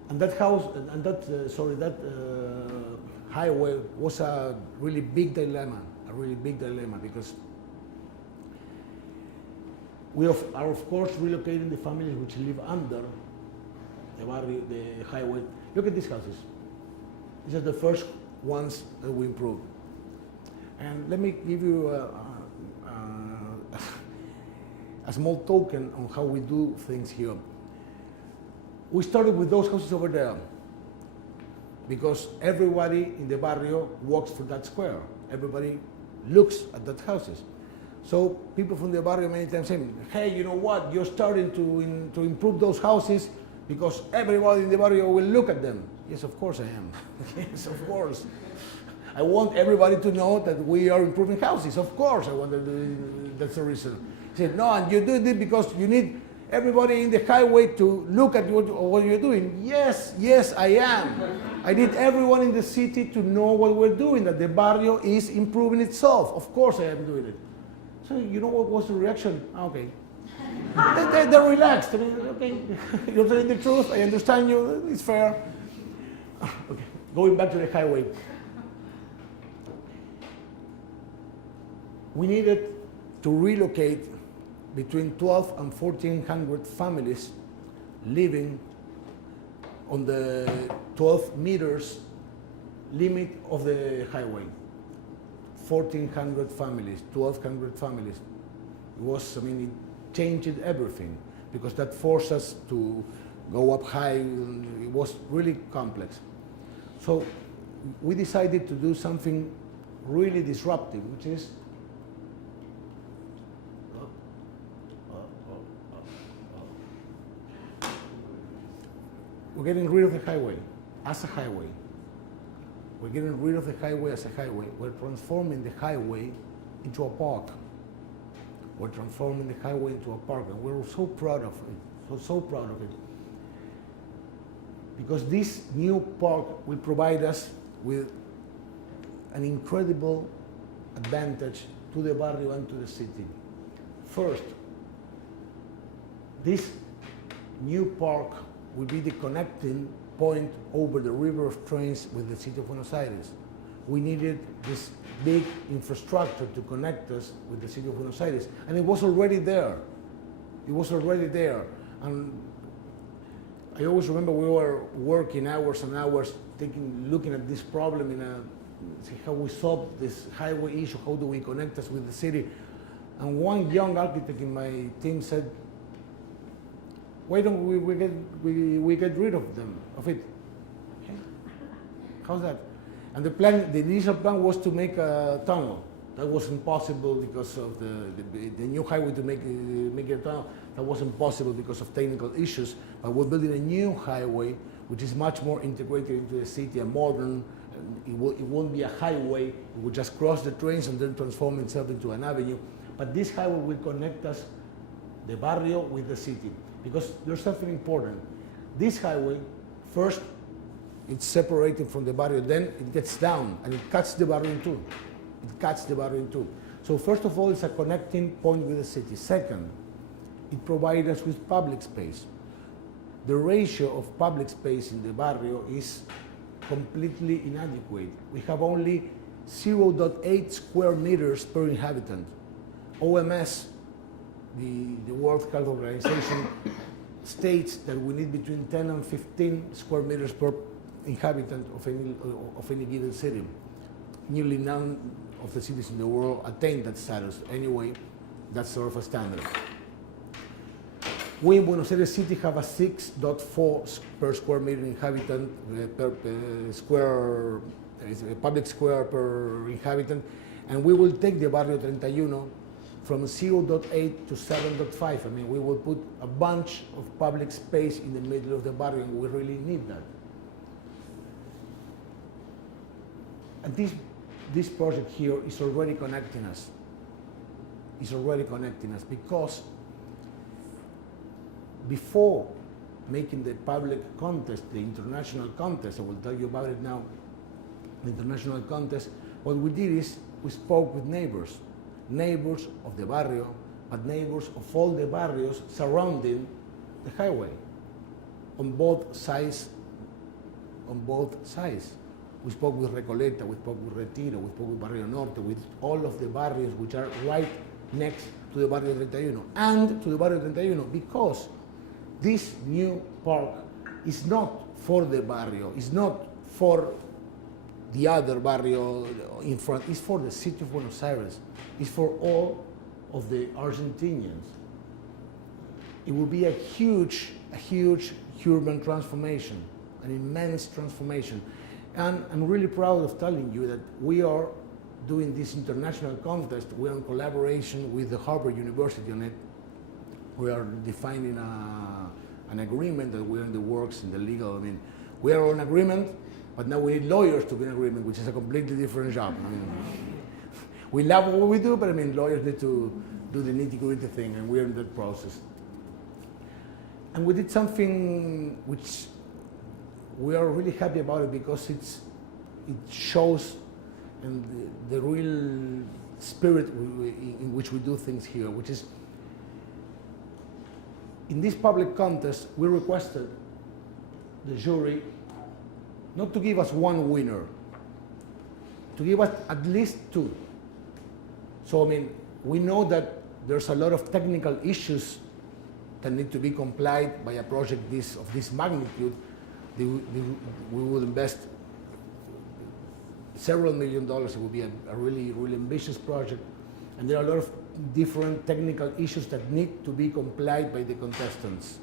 And that highway was a really big dilemma, because we are of course relocating the families which live under the barrio, the highway. Look at these houses. These are the first ones that we improved. And let me give you a small token on how we do things here. We started with those houses over there because everybody in the barrio walks through that square. Everybody looks at that houses. So people from the barrio many times say, hey, you know what, you're starting to improve those houses because everybody in the barrio will look at them. Yes, of course I am. Yes, of course. I want everybody to know that we are improving houses. Of course I want to do, that's the reason. He said, no, and you do it because you need everybody in the highway to look at what you're doing. Yes, yes, I am. I need everyone in the city to know what we're doing, that the barrio is improving itself. Of course I am doing it. So you know what was the reaction? Okay. They're relaxed. I mean, okay, you're telling the truth. I understand you. It's fair. Okay, going back to the highway. We needed to relocate between 12 and 1,400 families living on the 12 meters limit of the highway. 1,400 families, 1,200 families. It was, I mean, it changed everything because that forced us to go up high. It was really complex. So we decided to do something really disruptive, which is we're getting rid of the highway as a highway. We're getting rid of the highway as a highway. We're transforming the highway into a park. We're transforming the highway into a park, and we're so proud of it, so proud of it. Because this new park will provide us with an incredible advantage to the barrio and to the city. First, this new park will be the connecting point over the river of trains with the city of Buenos Aires. We needed this big infrastructure to connect us with the city of Buenos Aires, and it was already there. It was already there. And I always remember we were working hours and hours looking at this problem see how we solve this highway issue, how do we connect us with the city. And one young architect in my team said, why don't we get rid of it? Okay. How's that? And the initial plan was to make a tunnel. That was impossible because of the new highway to make it a tunnel. That was impossible because of technical issues. But we're building a new highway, which is much more integrated into the city and modern. It won't be a highway. It will just cross the trains and then transform itself into an avenue. But this highway will connect us, the barrio, with the city. Because there's something important. This highway, first, it's separated from the barrio, then it gets down and it cuts the barrio in two. It cuts the barrio in two. So first of all, it's a connecting point with the city. Second, it provides us with public space. The ratio of public space in the barrio is completely inadequate. We have only 0.8 square meters per inhabitant. OMS, the World Health Organization, states that we need between 10 and 15 square meters per inhabitant of any given city. Nearly none of the cities in the world attain that status. Anyway, that's sort of a standard. We in Buenos Aires City have a 6.4 per square meter inhabitant, public square per inhabitant, and we will take the Barrio 31 from 0.8 to 7.5. I mean, we will put a bunch of public space in the middle of the barrio, and we really need that. And this project here is already connecting us. It's already connecting us because before making the public contest, the international contest, I will tell you about it now, the international contest, what we did is we spoke with neighbors of the barrio, but neighbors of all the barrios surrounding the highway, on both sides. We spoke with Recoleta, we spoke with Retiro, we spoke with Barrio Norte, with all of the barrios which are right next to the Barrio 31 and to the Barrio 31, because this new park is not for the barrio, it's not for the other barrio in front, it's for the city of Buenos Aires, it's for all of the Argentinians. It will be a huge urban transformation, an immense transformation. And I'm really proud of telling you that we are doing this international contest. We're in collaboration with the Harvard University on it. We are defining an agreement that we're in the works, in the legal. I mean, we are on agreement, but now we need lawyers to be in agreement, which is a completely different job. I mean, we love what we do, but I mean, lawyers need to do the nitty-gritty thing, and we're in that process. And we did something which we are really happy about it because it shows and the real spirit in which we do things here, which is in this public contest we requested the jury not to give us one winner, to give us at least two. So I mean, we know that there's a lot of technical issues that need to be complied by a project of this magnitude. We would invest several $1 million. It would be a really, really ambitious project. And there are a lot of different technical issues that need to be complied by the contestants.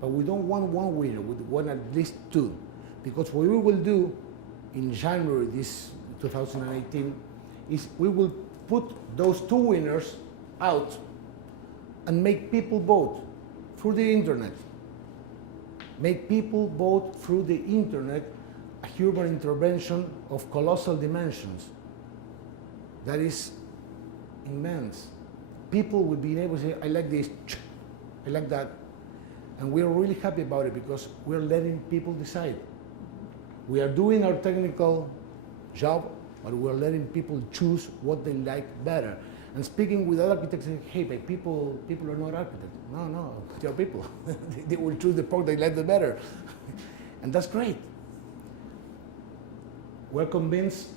But we don't want one winner, we want at least two. Because what we will do in January this 2018 is we will put those two winners out and make people vote through the internet. Make people vote through the internet, a human intervention of colossal dimensions. That is immense. People will be able to say, I like this, I like that. And we're really happy about it because we're letting people decide. We are doing our technical job, but we're letting people choose what they like better. And speaking with other architects, hey, but people are not architects. No, they're people. They will choose the part they like the better. And that's great. We're convinced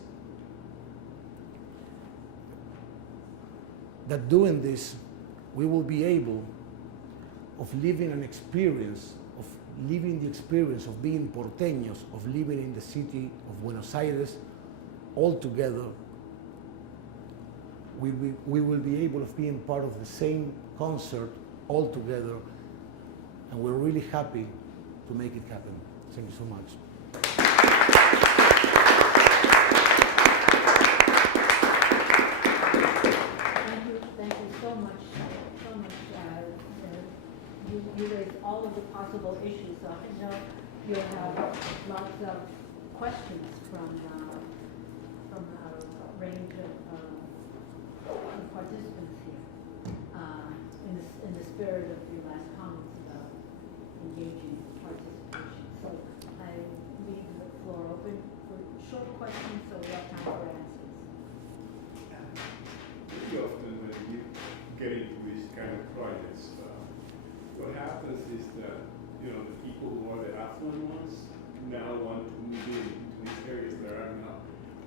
that doing this, we will be able of living an experience, of living the experience of being porteños, of living in the city of Buenos Aires all together. We will be able of being part of the same concert all together, and we're really happy to make it happen. Thank you so much. Thank you so much. You raised all of the possible issues, so I know you'll have lots of questions from a range of participants here, in the spirit of your last comments about engaging participation. So I leave the floor open for short questions, so we have time for answers. Very often when you get into these kind of projects, what happens is that, you know, the people who are the affluent ones now want to move into these areas that are now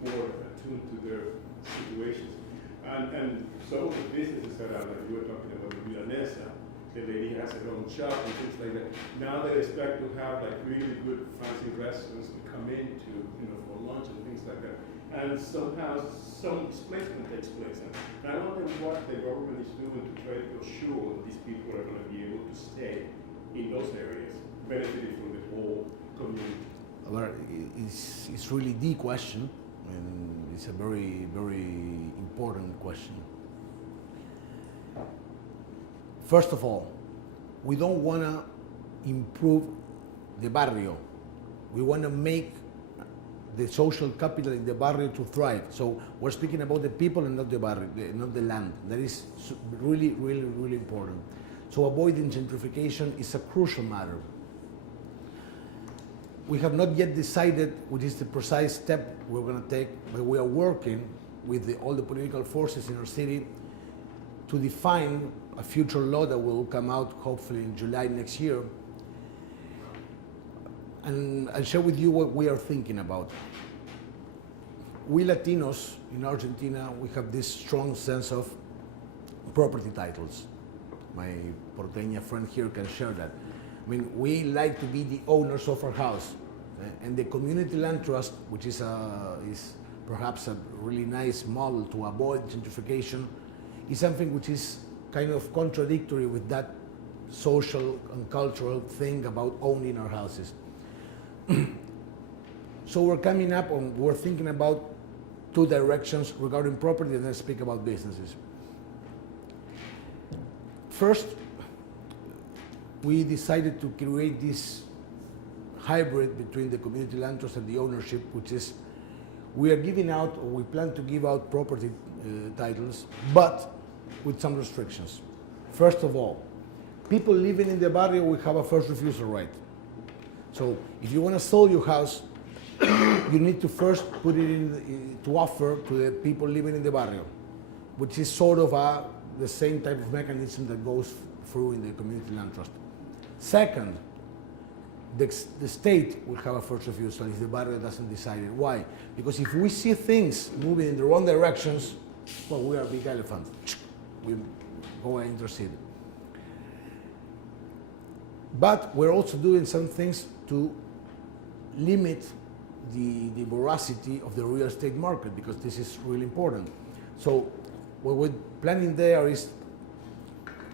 more attuned to their situations. And some of the businesses that are, like you were talking about, the Milanesa, the lady has her own shop and things like that. Now they expect to have like really good fancy restaurants to come into, you know, for lunch and things like that. And somehow some displacement takes place. And I wonder what the government is doing to try to assure that these people are going to be able to stay in those areas, benefiting from the whole community. Well, it's really the question, and it's a very, very important question. First of all, we don't want to improve the barrio. We want to make the social capital in the barrio to thrive. So we're speaking about the people and not the barrio, not the land. That is really, really, really important. So avoiding gentrification is a crucial matter. We have not yet decided what is the precise step we're going to take, but we are working with all the political forces in our city to define a future law that will come out hopefully in July next year. And I'll share with you what we are thinking about. We Latinos in Argentina, we have this strong sense of property titles. My porteña friend here can share that. I mean, we like to be the owners of our house. And the community land trust, which is perhaps a really nice model to avoid gentrification, is something which is kind of contradictory with that social and cultural thing about owning our houses. So we're coming up and we're thinking about two directions regarding property, and then speak about businesses. First, we decided to create this hybrid between the community land trust and the ownership, which is we are giving out, or we plan to give out property titles, but with some restrictions. First of all, people living in the barrio will have a first refusal right. So if you want to sell your house, you need to first put it in to offer to the people living in the barrio, which is sort of the same type of mechanism that goes through in the community land trust. Second, the state will have a first refusal if the barrio doesn't decide it. Why? Because if we see things moving in the wrong directions, well, we are a big elephant. We go and intercede. But we're also doing some things to limit the voracity of the real estate market, because this is really important. So what we're planning there is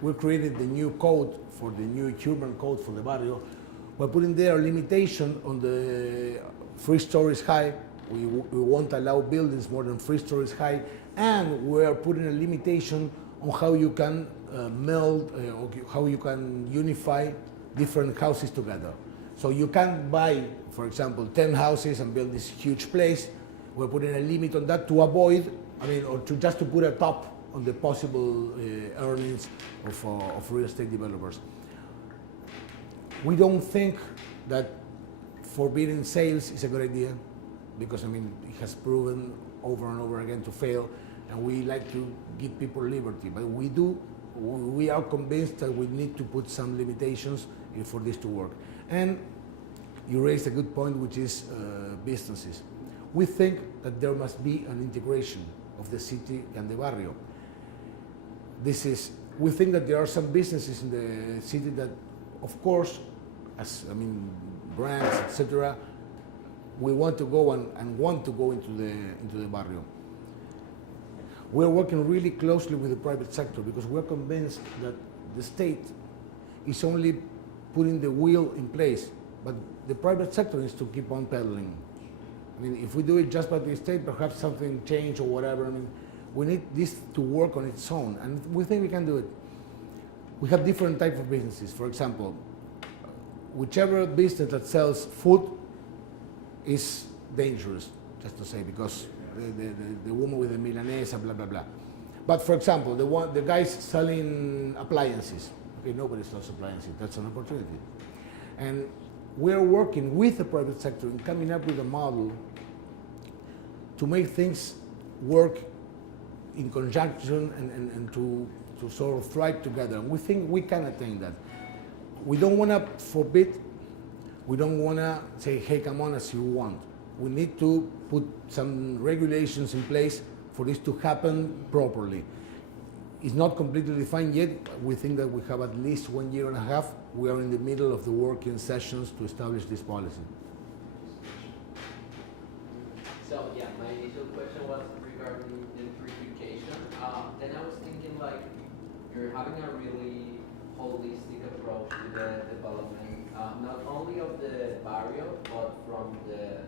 we created the new code for the new urban code for the barrio. We're putting there a limitation on the 3 stories high. We won't allow buildings more than 3 stories high, and we're putting a limitation on how you can meld, or how you can unify different houses together. So you can't buy, for example, 10 houses and build this huge place. We're putting a limit on that to avoid, or to just to put a top on the possible earnings of real estate developers. We don't think that forbidding sales is a good idea, because it has proven over and over again to fail, and we like to give people liberty. But we are convinced that we need to put some limitations for this to work. And you raised a good point, which is businesses. We think that there must be an integration of the city and the barrio. We think that there are some businesses in the city that, of course, brands, etc., we want to go and want to go into the barrio. We're working really closely with the private sector, because we're convinced that the state is only putting the wheel in place, but the private sector needs to keep on pedaling. If we do it just by the state, perhaps something change or whatever. We need this to work on its own, and we think we can do it. We have different types of businesses. For example, whichever business that sells food is dangerous, just to say, because the woman with the milanesa, blah, blah, blah. But for example, the guys selling appliances, okay, nobody sells appliances, that's an opportunity. And we're working with the private sector in coming up with a model to make things work in conjunction and to sort of thrive together. And we think we can attain that. We don't want to forbid, we don't want to say, hey, come on as you want. We need to put some regulations in place for this to happen properly. It's not completely defined yet. We think that we have at least 1.5 years. We are in the middle of the working sessions to establish this policy. So yeah, my initial question was regarding gentrification. Then I was thinking, like, you're having a really holistic approach to the development, not only of the barrio, but from the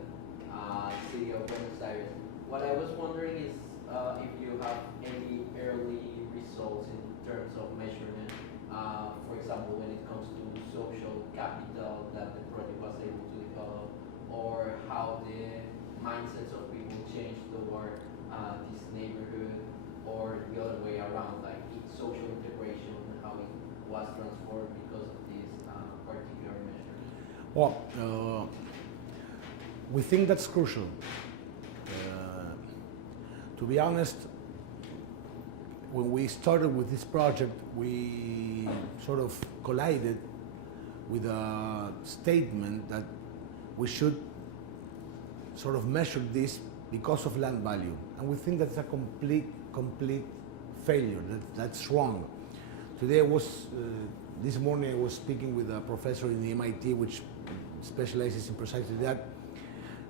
city of Buenos Aires. What I was wondering is if you have any early results in terms of measurement, for example, when it comes to social capital that the project was able to develop, or how the mindsets of people changed toward this neighborhood, or the other way around, like social integration, how it was transformed because of this particular measure? Well, we think that's crucial. To be honest, when we started with this project, we sort of collided with a statement that we should sort of measure this because of land value. And we think that's a complete failure. That's wrong. Today this morning I was speaking with a professor in the MIT which specializes in precisely that.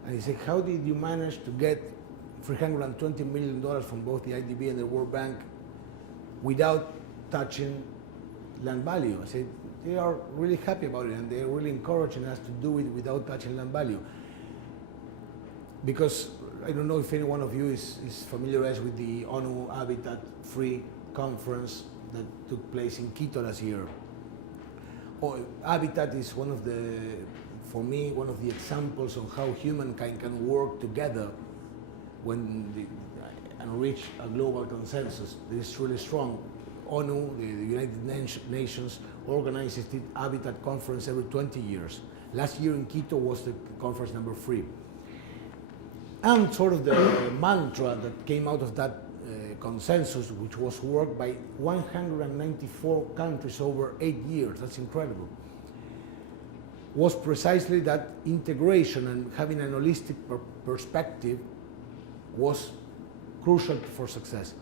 And he said, how did you manage to get $320 million from both the IDB and the World Bank without touching land value? I said, they are really happy about it, and they're really encouraging us to do it without touching land value. Because I don't know if any one of you is familiarized with the ONU Habitat Free Conference that took place in Quito last year. Habitat is for me, one of the examples of how humankind can work together and reach a global consensus that is really strong. ONU, the United Nations, organizes the Habitat Conference every 20 years. Last year in Quito was the conference number 3. And sort of the mantra that came out of that consensus, which was worked by 194 countries over 8 years, that's incredible, was precisely that integration and having an holistic perspective was crucial for success.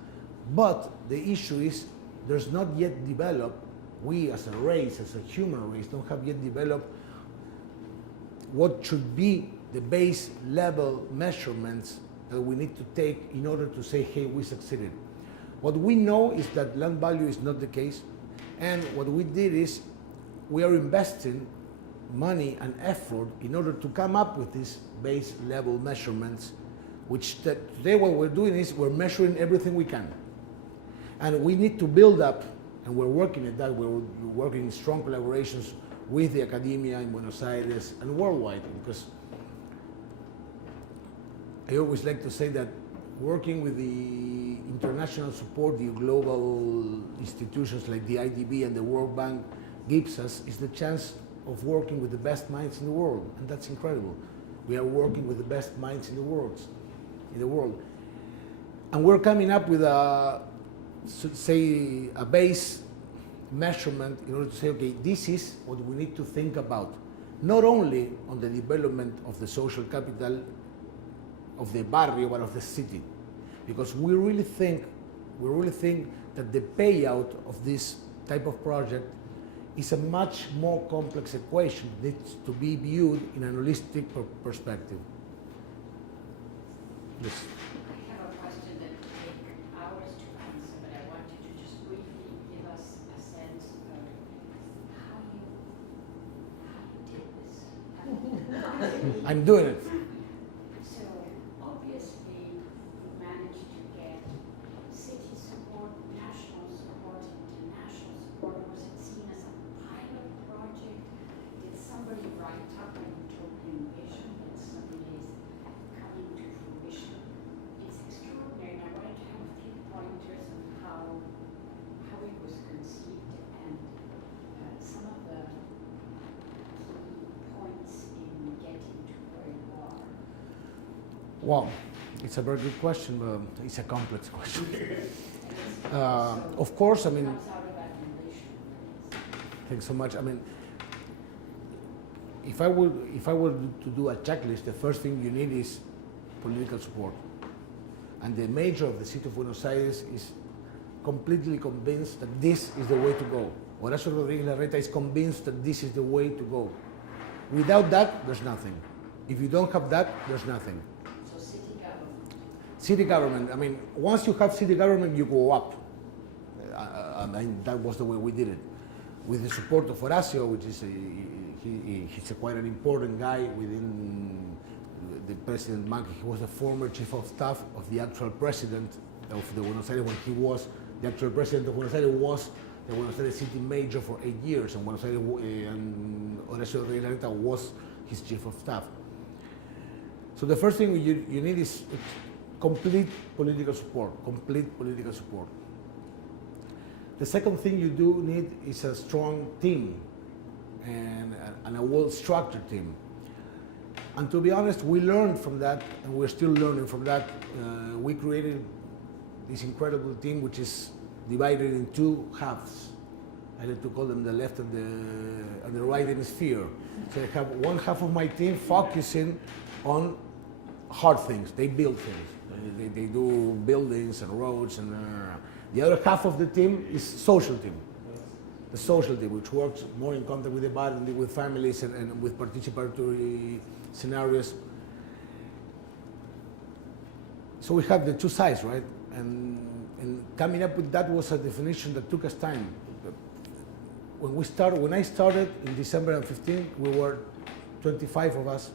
But the issue is there's not yet developed, we as a race, as a human race, don't have yet developed what should be the base level measurements that we need to take in order to say, hey, we succeeded. What we know is that land value is not the case, and what we did is we are investing money and effort in order to come up with these base level measurements, which today what we're doing is we're measuring everything we can. And we need to build up, and we're working at that, we're working in strong collaborations with the academia in Buenos Aires and worldwide, because I always like to say that working with the international support, the global institutions like the IDB and the World Bank gives us is the chance of working with the best minds in the world, and that's incredible. We are working with the best minds in the world. And we're coming up with a base measurement in order to say, okay, this is what we need to think about, not only on the development of the social capital of the barrio, but of the city, because we really think that the payout of this type of project is a much more complex equation that needs to be viewed in an holistic perspective. Yes. I have a question that would take hours to answer, but I want you to just briefly give us a sense of how you did this. I'm doing it. So obviously you managed to get city support, national support, international support. Was it seen as a pilot project? Did somebody write up an utopian vision that suddenly is coming to fruition? It's extraordinary, and I wanted to have a few pointers on how it was conceived and some of the key points in getting to where you are. Well, it's a very good question, but it's a complex question. Of course, I mean, Comes out of that relation. thanks so much. I mean, if I were to do a checklist, the first thing you need is political support. And the mayor of the city of Buenos Aires is completely convinced that this is the way to go. Horacio Rodríguez Larreta is convinced that this is the way to go. Without that, there's nothing. If you don't have that, there's nothing. So city government. City government, I mean, once you have city government, you go up. I mean, that was the way we did it. With the support of Horacio, which is he's quite an important guy within the President Macri. He was the former chief of staff of the actual president of the Buenos Aires when he was, the actual president of Buenos Aires was the Buenos Aires city mayor for 8 years, and Buenos Aires, and Horacio Rodríguez Larreta was his chief of staff. So the first thing you need is complete political support, The second thing you do need is a strong team and a well-structured team. And to be honest, we learned from that, and we're still learning from that. We created this incredible team, which is divided in two halves. I like to call them the left and the right hemisphere. So I have one half of my team focusing on hard things. They build things. They do buildings and roads, and the other half of the team is social team. The social team, which works more in contact with the body, with families, and with participatory scenarios. So we have the two sides, right? And coming up with that was a definition that took us time. When I started in December of 15, we were 25 of us.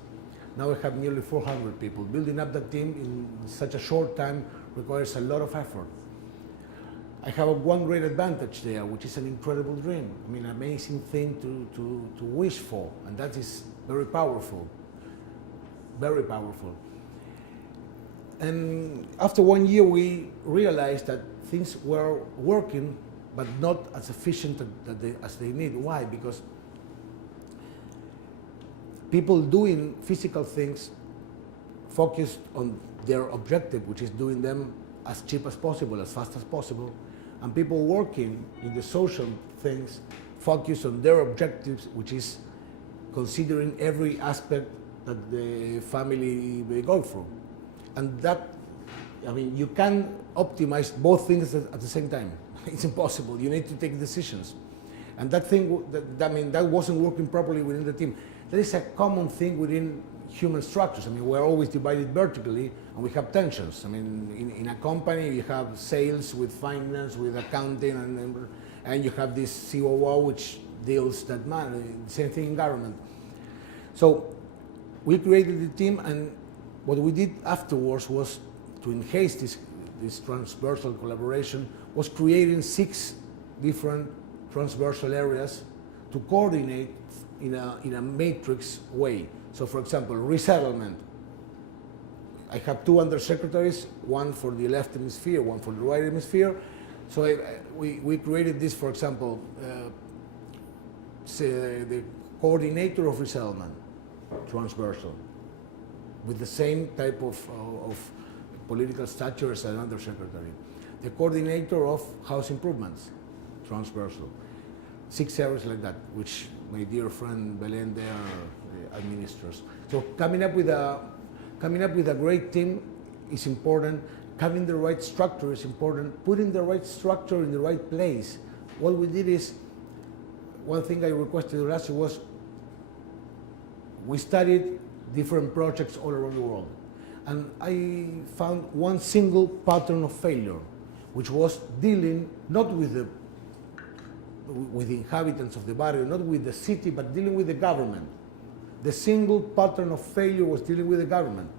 Now we have nearly 400 people. Building up that team in such a short time requires a lot of effort. I have one great advantage there, which is an incredible dream. I mean, an amazing thing to wish for, and that is very powerful. Very powerful. And after 1 year, we realized that things were working but not as efficient as they need. Why? Because people doing physical things focused on their objective, which is doing them as cheap as possible, as fast as possible, and people working in the social things focus on their objectives, which is considering every aspect that the family may go through. And that, I mean, you can optimize both things at the same time. It's impossible. You need to take decisions. And that thing, that wasn't working properly within the team. There is a common thing within human structures. I mean, we're always divided vertically, and we have tensions. I mean, in a company, you have sales with finance, with accounting, and you have this COO, which deals that man. Same thing in government. So we created the team, and what we did afterwards was to enhance this transversal collaboration, was creating 6 different transversal areas to coordinate in a matrix way. So for example, resettlement. I have 2 undersecretaries, one for the left hemisphere, one for the right hemisphere. So we created this, for example, the coordinator of resettlement, transversal, with the same type of political stature as an undersecretary. The coordinator of house improvements, transversal. 6 areas like that, which my dear friend Belen there administers. So coming up with a great team is important. Having the right structure is important. Putting the right structure in the right place. What we did is, one thing I requested last year was, we studied different projects all around the world. And I found one single pattern of failure, which was dealing not with the inhabitants of the barrio, not with the city, but dealing with the government. The single pattern of failure was dealing with the government.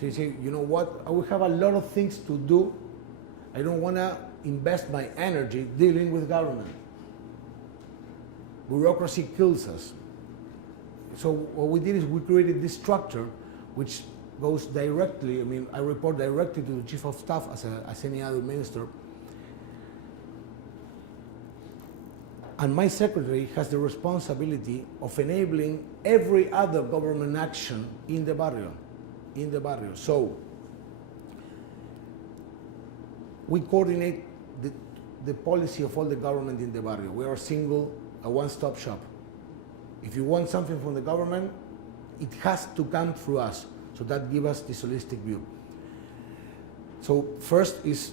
So you say, you know what, I will have a lot of things to do. I don't want to invest my energy dealing with government. Bureaucracy kills us. So what we did is we created this structure which goes directly, I mean, I report directly to the chief of staff as any other minister. And my secretary has the responsibility of enabling every other government action in the barrio. So we coordinate the policy of all the government in the barrio. We are a one-stop shop. If you want something from the government, it has to come through us. So that gives us this holistic view. So first is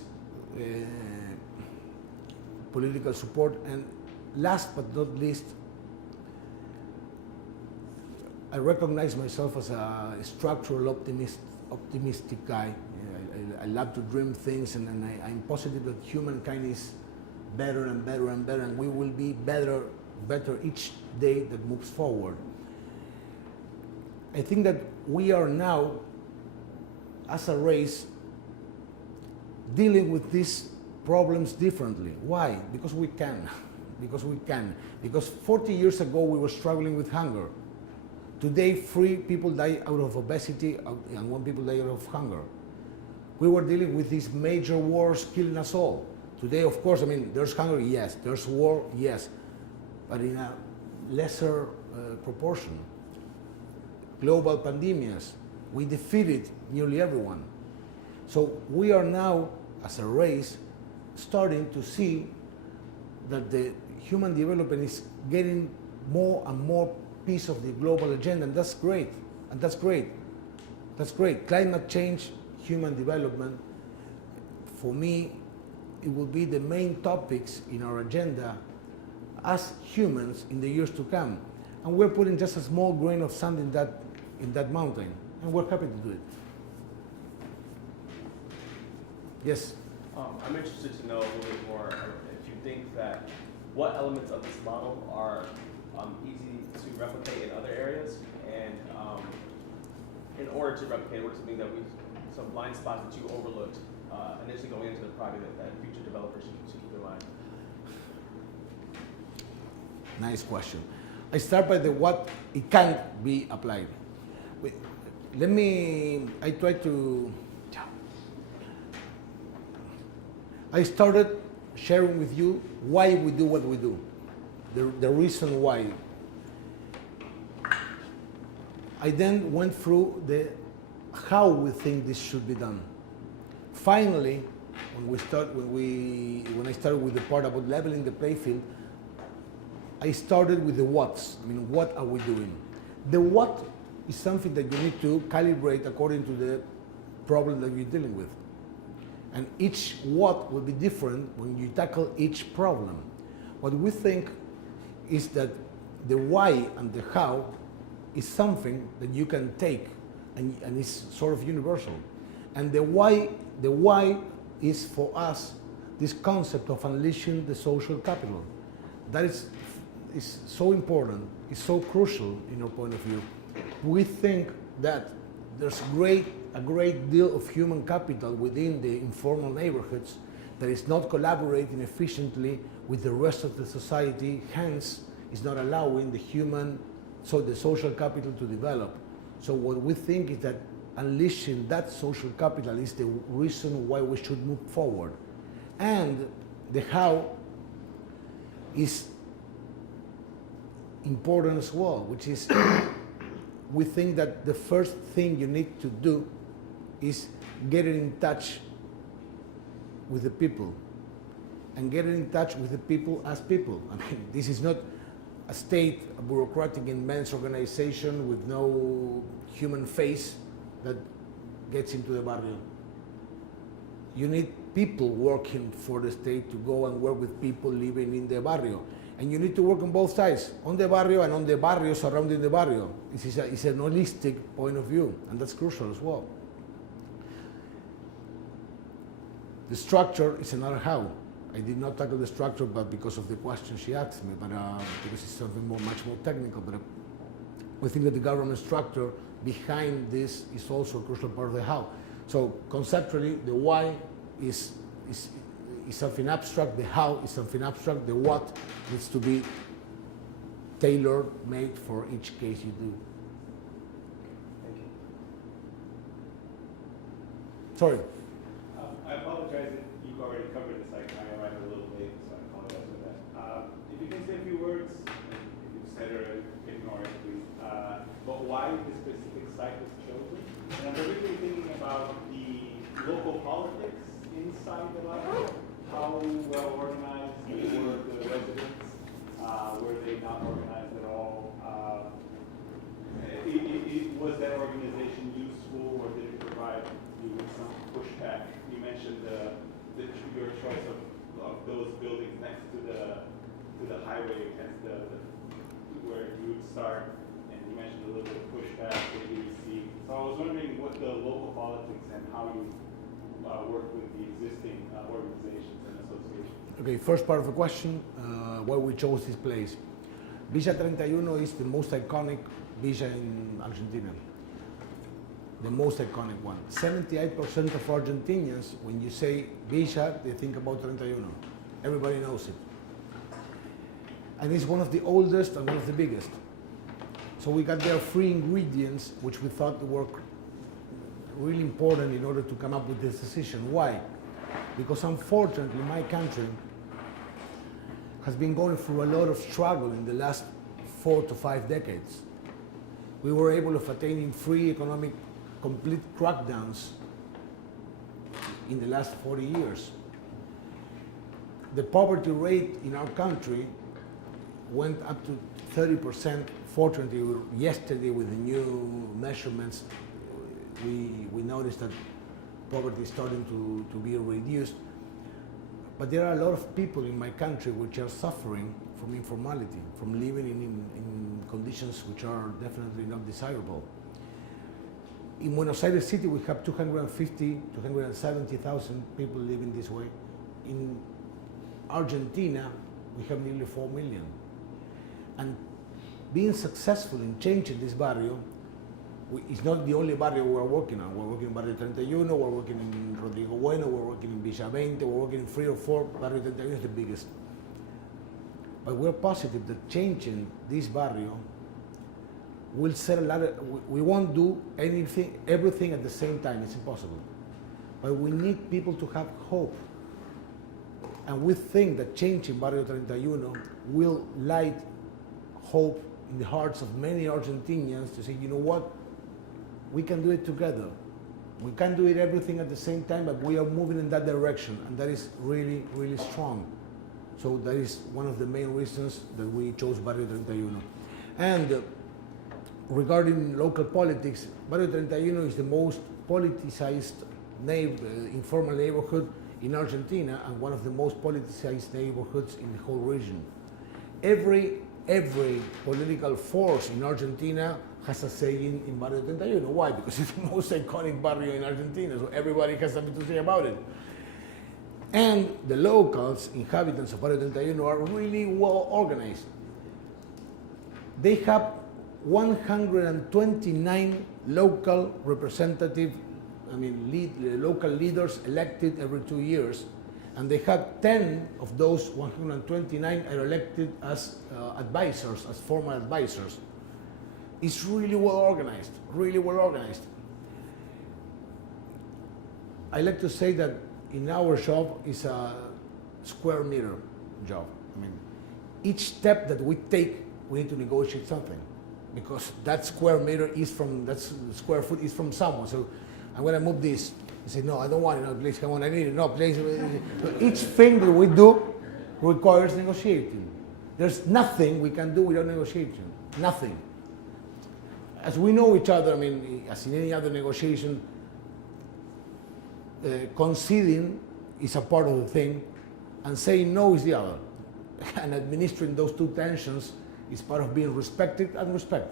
political support, and last but not least, I recognize myself as a structural optimistic guy. I love to dream things, and I'm positive that humankind is better and better and better, and we will be better each day that moves forward. I think that we are now, as a race, dealing with these problems differently. Why? Because we can. Because 40 years ago we were struggling with hunger. Today 3 people die out of obesity and 1 people die out of hunger. We were dealing with these major wars killing us all. Today, of course, I mean, there's hunger, yes. There's war, yes. But in a lesser proportion. Global pandemias, we defeated nearly everyone. So we are now, as a race, starting to see that the human development is getting more and more piece of the global agenda, and that's great. That's great. Climate change, human development, for me, it will be the main topics in our agenda as humans in the years to come. And we're putting just a small grain of sand in that mountain, and we're happy to do it. Yes? I'm interested to know a little bit more if you think that what elements of this model are easy to replicate in other areas, and in order to replicate, what is something that some blind spots that you overlooked initially going into the project that future developers should keep in mind? Nice question. I start by the what it can't be applied. I started sharing with you why we do what we do, the reason why. I then went through the how we think this should be done. Finally, when I started with the part about leveling the playing field, I started with the whats. I mean, what are we doing? The what is something that you need to calibrate according to the problem that you're dealing with. And each what will be different when you tackle each problem. What we think is that the why and the how is something that you can take and is sort of universal. And the why is for us this concept of unleashing the social capital. That is so important, is so crucial in our point of view. We think that there's a great deal of human capital within the informal neighborhoods that is not collaborating efficiently with the rest of the society, hence is not allowing the social capital to develop. So what we think is that unleashing that social capital is the reason why we should move forward. And the how is important as well, which is we think that the first thing you need to do is getting in touch with the people and getting in touch with the people as people. I mean, this is not a state, a bureaucratic immense organization with no human face that gets into the barrio. You need people working for the state to go and work with people living in the barrio. And you need to work on both sides, on the barrio and on the barrio surrounding the barrio. It's an holistic point of view, and that's crucial as well. The structure is another how. I did not tackle the structure, but because of the question she asked me, but because it's something much more technical. But we think that the government structure behind this is also a crucial part of the how. So conceptually, the why is something abstract, the how is something abstract, the what needs to be tailored, made for each case you do. Thank you. Sorry. I apologize if you've already covered this. I arrived a little late, so I apologize for that. If you can say a few words, if you've said or ignore it, please. But why the specific site was chosen? And I'm particularly thinking about the local politics inside the library. How well organized were the residents? Were they not organized at all? Was that organization useful, or did it provide you with some pushback? You mentioned your choice of those buildings next to the highway, hence where you would start, and you mentioned a little bit of pushback that you received. So I was wondering what the local politics and how you work with the existing organizations and associations. Okay, first part of the question, why we chose this place. Villa 31 is the most iconic villa in Argentina. The most iconic one. 78% of Argentinians, when you say villa, they think about 31. Everybody knows it. And it's one of the oldest and one of the biggest. So we got there 3 ingredients which we thought were really important in order to come up with this decision. Why? Because unfortunately my country has been going through a lot of struggle in the last 4 to 5 decades. We were able of attaining free economic complete crackdowns in the last 40 years. The poverty rate in our country went up to 30%. Fortunately, yesterday with the new measurements, we noticed that poverty is starting to be reduced. But there are a lot of people in my country which are suffering from informality, from living in conditions which are definitely not desirable. In Buenos Aires City, we have 250, 270,000 people living this way. In Argentina, we have nearly 4 million. And being successful in changing this barrio, it's not the only barrio we're working on. We're working in Barrio 31, we're working in Rodrigo Bueno, we're working in Villa 20, we're working in 3 or 4. Barrio 31 is the biggest. But we're positive that changing this barrio will set a lot of, we won't do everything at the same time, it's impossible. But we need people to have hope. And we think that changing Barrio 31 will light hope in the hearts of many Argentinians to say, you know what, we can do it together. We can't do it everything at the same time, but we are moving in that direction, and that is really, really strong. So that is one of the main reasons that we chose Barrio 31. And regarding local politics, Barrio 31 is the most politicized informal neighborhood in Argentina, and one of the most politicized neighborhoods in the whole region. Every political force in Argentina has a say in Barrio 31. Why? Because it's the most iconic barrio in Argentina, so everybody has something to say about it. And the locals, inhabitants of Barrio 31, are really well organized. They have 129 local representative, local leaders elected every 2 years, and they have 10 of those 129 are elected as advisors, as former advisors. It's really well organized, really well organized. I like to say that in our job is a square meter job. Each step that we take, we need to negotiate something, because that square meter is from, that square foot is from someone. So I'm gonna move this. I say, no, I don't want it, no, please, come on, I need it, no, please. So each thing that we do requires negotiating. There's nothing we can do without negotiation, nothing. As we know each other, as in any other negotiation, conceding is a part of the thing, and saying no is the other. And administering those two tensions is part of being respected and respect.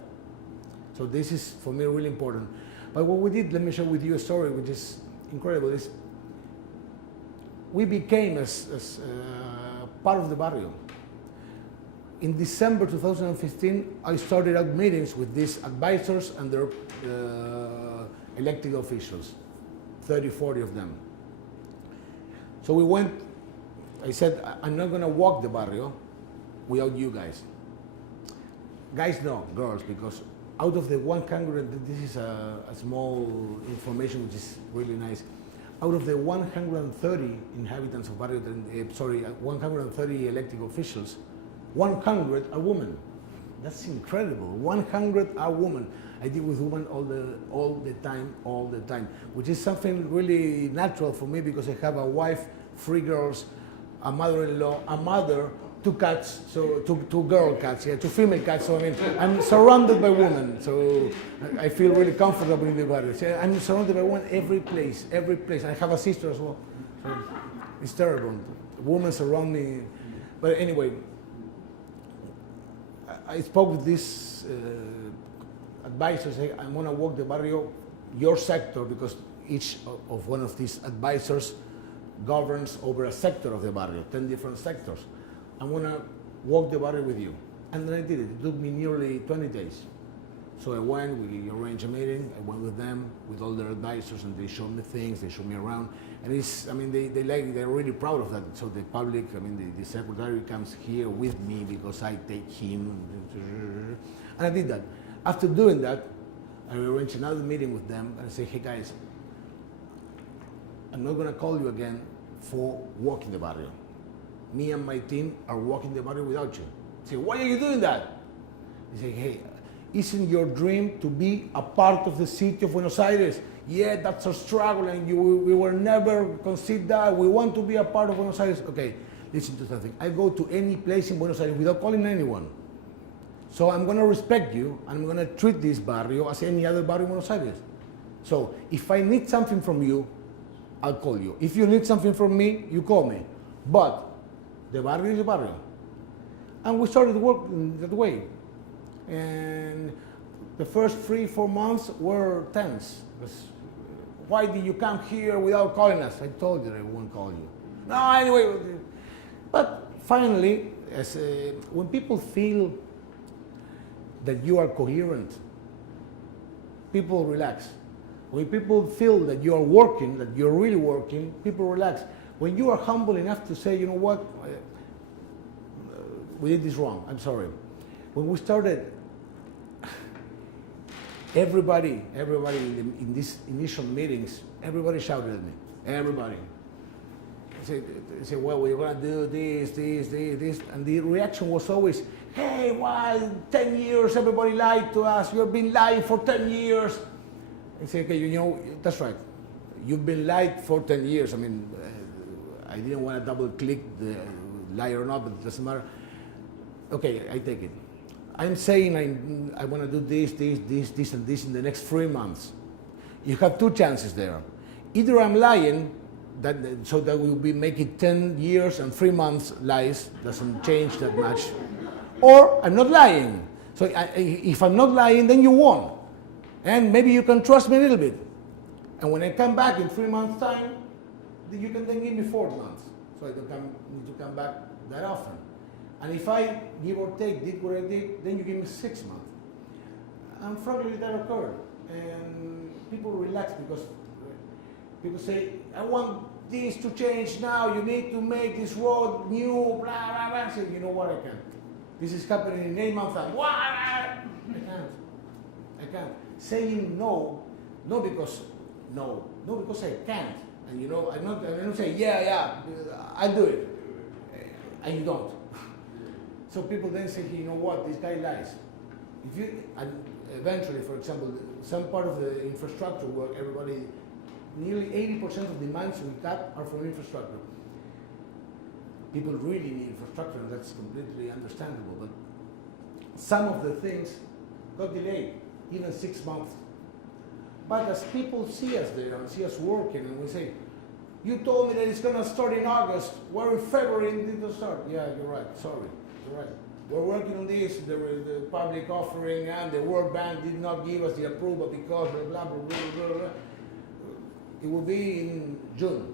So this is, for me, really important. But what we did, let me share with you a story which is incredible. Is we became as part of the barrio. In December 2015, I started out meetings with these advisors and their elected officials, 30, 40 of them. So we went, I said, I'm not gonna walk the barrio without you guys. Guys, no, girls, because out of the 100, this is a small information which is really nice. Out of the 130 inhabitants of Barrio, 130 elected officials, 100 are women. That's incredible. 100 are women. I deal with women all the time, which is something really natural for me because I have a wife, 3 girls, a mother-in-law, a mother, 2 cats, so 2 girl cats, 2 female cats. So I'm surrounded by women, so I feel really comfortable in the barrio. So I'm surrounded by women every place. I have a sister as well. So it's terrible. Women surround me. But anyway, I spoke with this advisors. I'm gonna walk the barrio, your sector, because each of one of these advisors governs over a sector of the barrio, 10 different sectors. I'm gonna walk the barrio with you. And then I did it. It took me nearly 20 days. So I went, we arranged a meeting, I went with them, with all their advisors, and they showed me things, they showed me around. And it's, they're really proud of that. So the public, the secretary comes here with me because I take him. And I did that. After doing that, I arranged another meeting with them, and I say, hey guys, I'm not gonna call you again for walking the barrio. Me and my team are walking the barrio without you. I say, why are you doing that? They say, hey, isn't your dream to be a part of the city of Buenos Aires? Yeah, that's our struggle, and we will never concede that. We want to be a part of Buenos Aires. Okay, listen to something. I go to any place in Buenos Aires without calling anyone. So I'm gonna respect you, and I'm gonna treat this barrio as any other barrio in Buenos Aires. So if I need something from you, I'll call you. If you need something from me, you call me. But the barrio is a barrio. And we started working that way. And the first 3-4 months were tense. Why did you come here without calling us? I told you I won't call you. No, anyway. But finally, when people feel that you are coherent, people relax. When people feel that you are working, that you're really working, people relax. When you are humble enough to say, you know what, we did this wrong, I'm sorry. When we started, everybody in these initial meetings, everybody shouted at me, everybody. say, well, we're gonna do this, and the reaction was always, hey, why 10 years everybody lied to us? You've been lying for 10 years. I say, okay, you know, that's right. You've been lied for 10 years. I mean, I didn't want to double click the lie or not, but it doesn't matter. Okay, I take it. I'm saying I want to do this, and this in the next 3 months. You have two chances there. Either I'm lying, so that we'll be making 10 years and 3 months lies, doesn't change that much. Or I'm not lying. So if I'm not lying, then you won. And maybe you can trust me a little bit. And when I come back in 3 months' time, you can then give me 4 months. So I don't need to come back that often. And if I, give or take, did what I did, then you give me 6 months. And frankly, that occurred. And people relax because people say, I want this to change now, you need to make this road new, blah, blah, blah. I say, you know what, I can't. This is happening in 8 months time. I can't. Saying no because I can't. And you know, I don't say, yeah, I'll do it. And you don't. So people then say, you know what, this guy lies. If you, and eventually, for example, some part of the infrastructure work, everybody, nearly 80% of the demands we got are from infrastructure. People really need infrastructure, and that's completely understandable. But some of the things got delayed, even 6 months. But as people see us there and see us working, and we say, you told me that it's going to start in August. We're in February and it didn't start. Yeah, you're right. Sorry. You're right. We're working on this. The public offering and the World Bank did not give us the approval because blah, blah, blah, blah, blah, blah. It will be in June.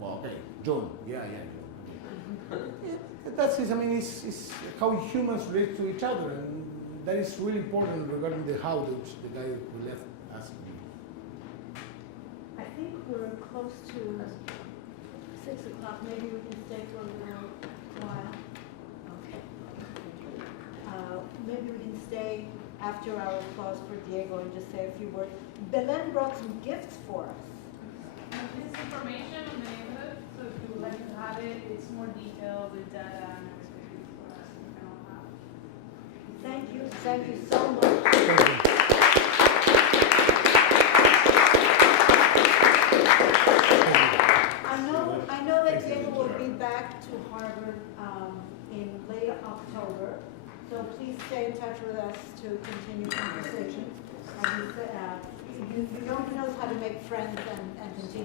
Well, okay, June. Yeah. That's it. I mean, it's how humans relate to each other, and that is really important regarding the how the guy who left asked me. I think we're close to 6 o'clock. Maybe we can stay for a little while. Okay. Maybe we can stay after our applause for Diego and just say a few words. Belen brought some gifts for us. This information on the neighborhood, so if you would like to have it, it's more detailed with data and everything for us, we can all have. Thank you so much. Thank you. I know that Diego will be back to Harvard in late October, so please stay in touch with us to continue conversation. And you don't know how to make friends and continue.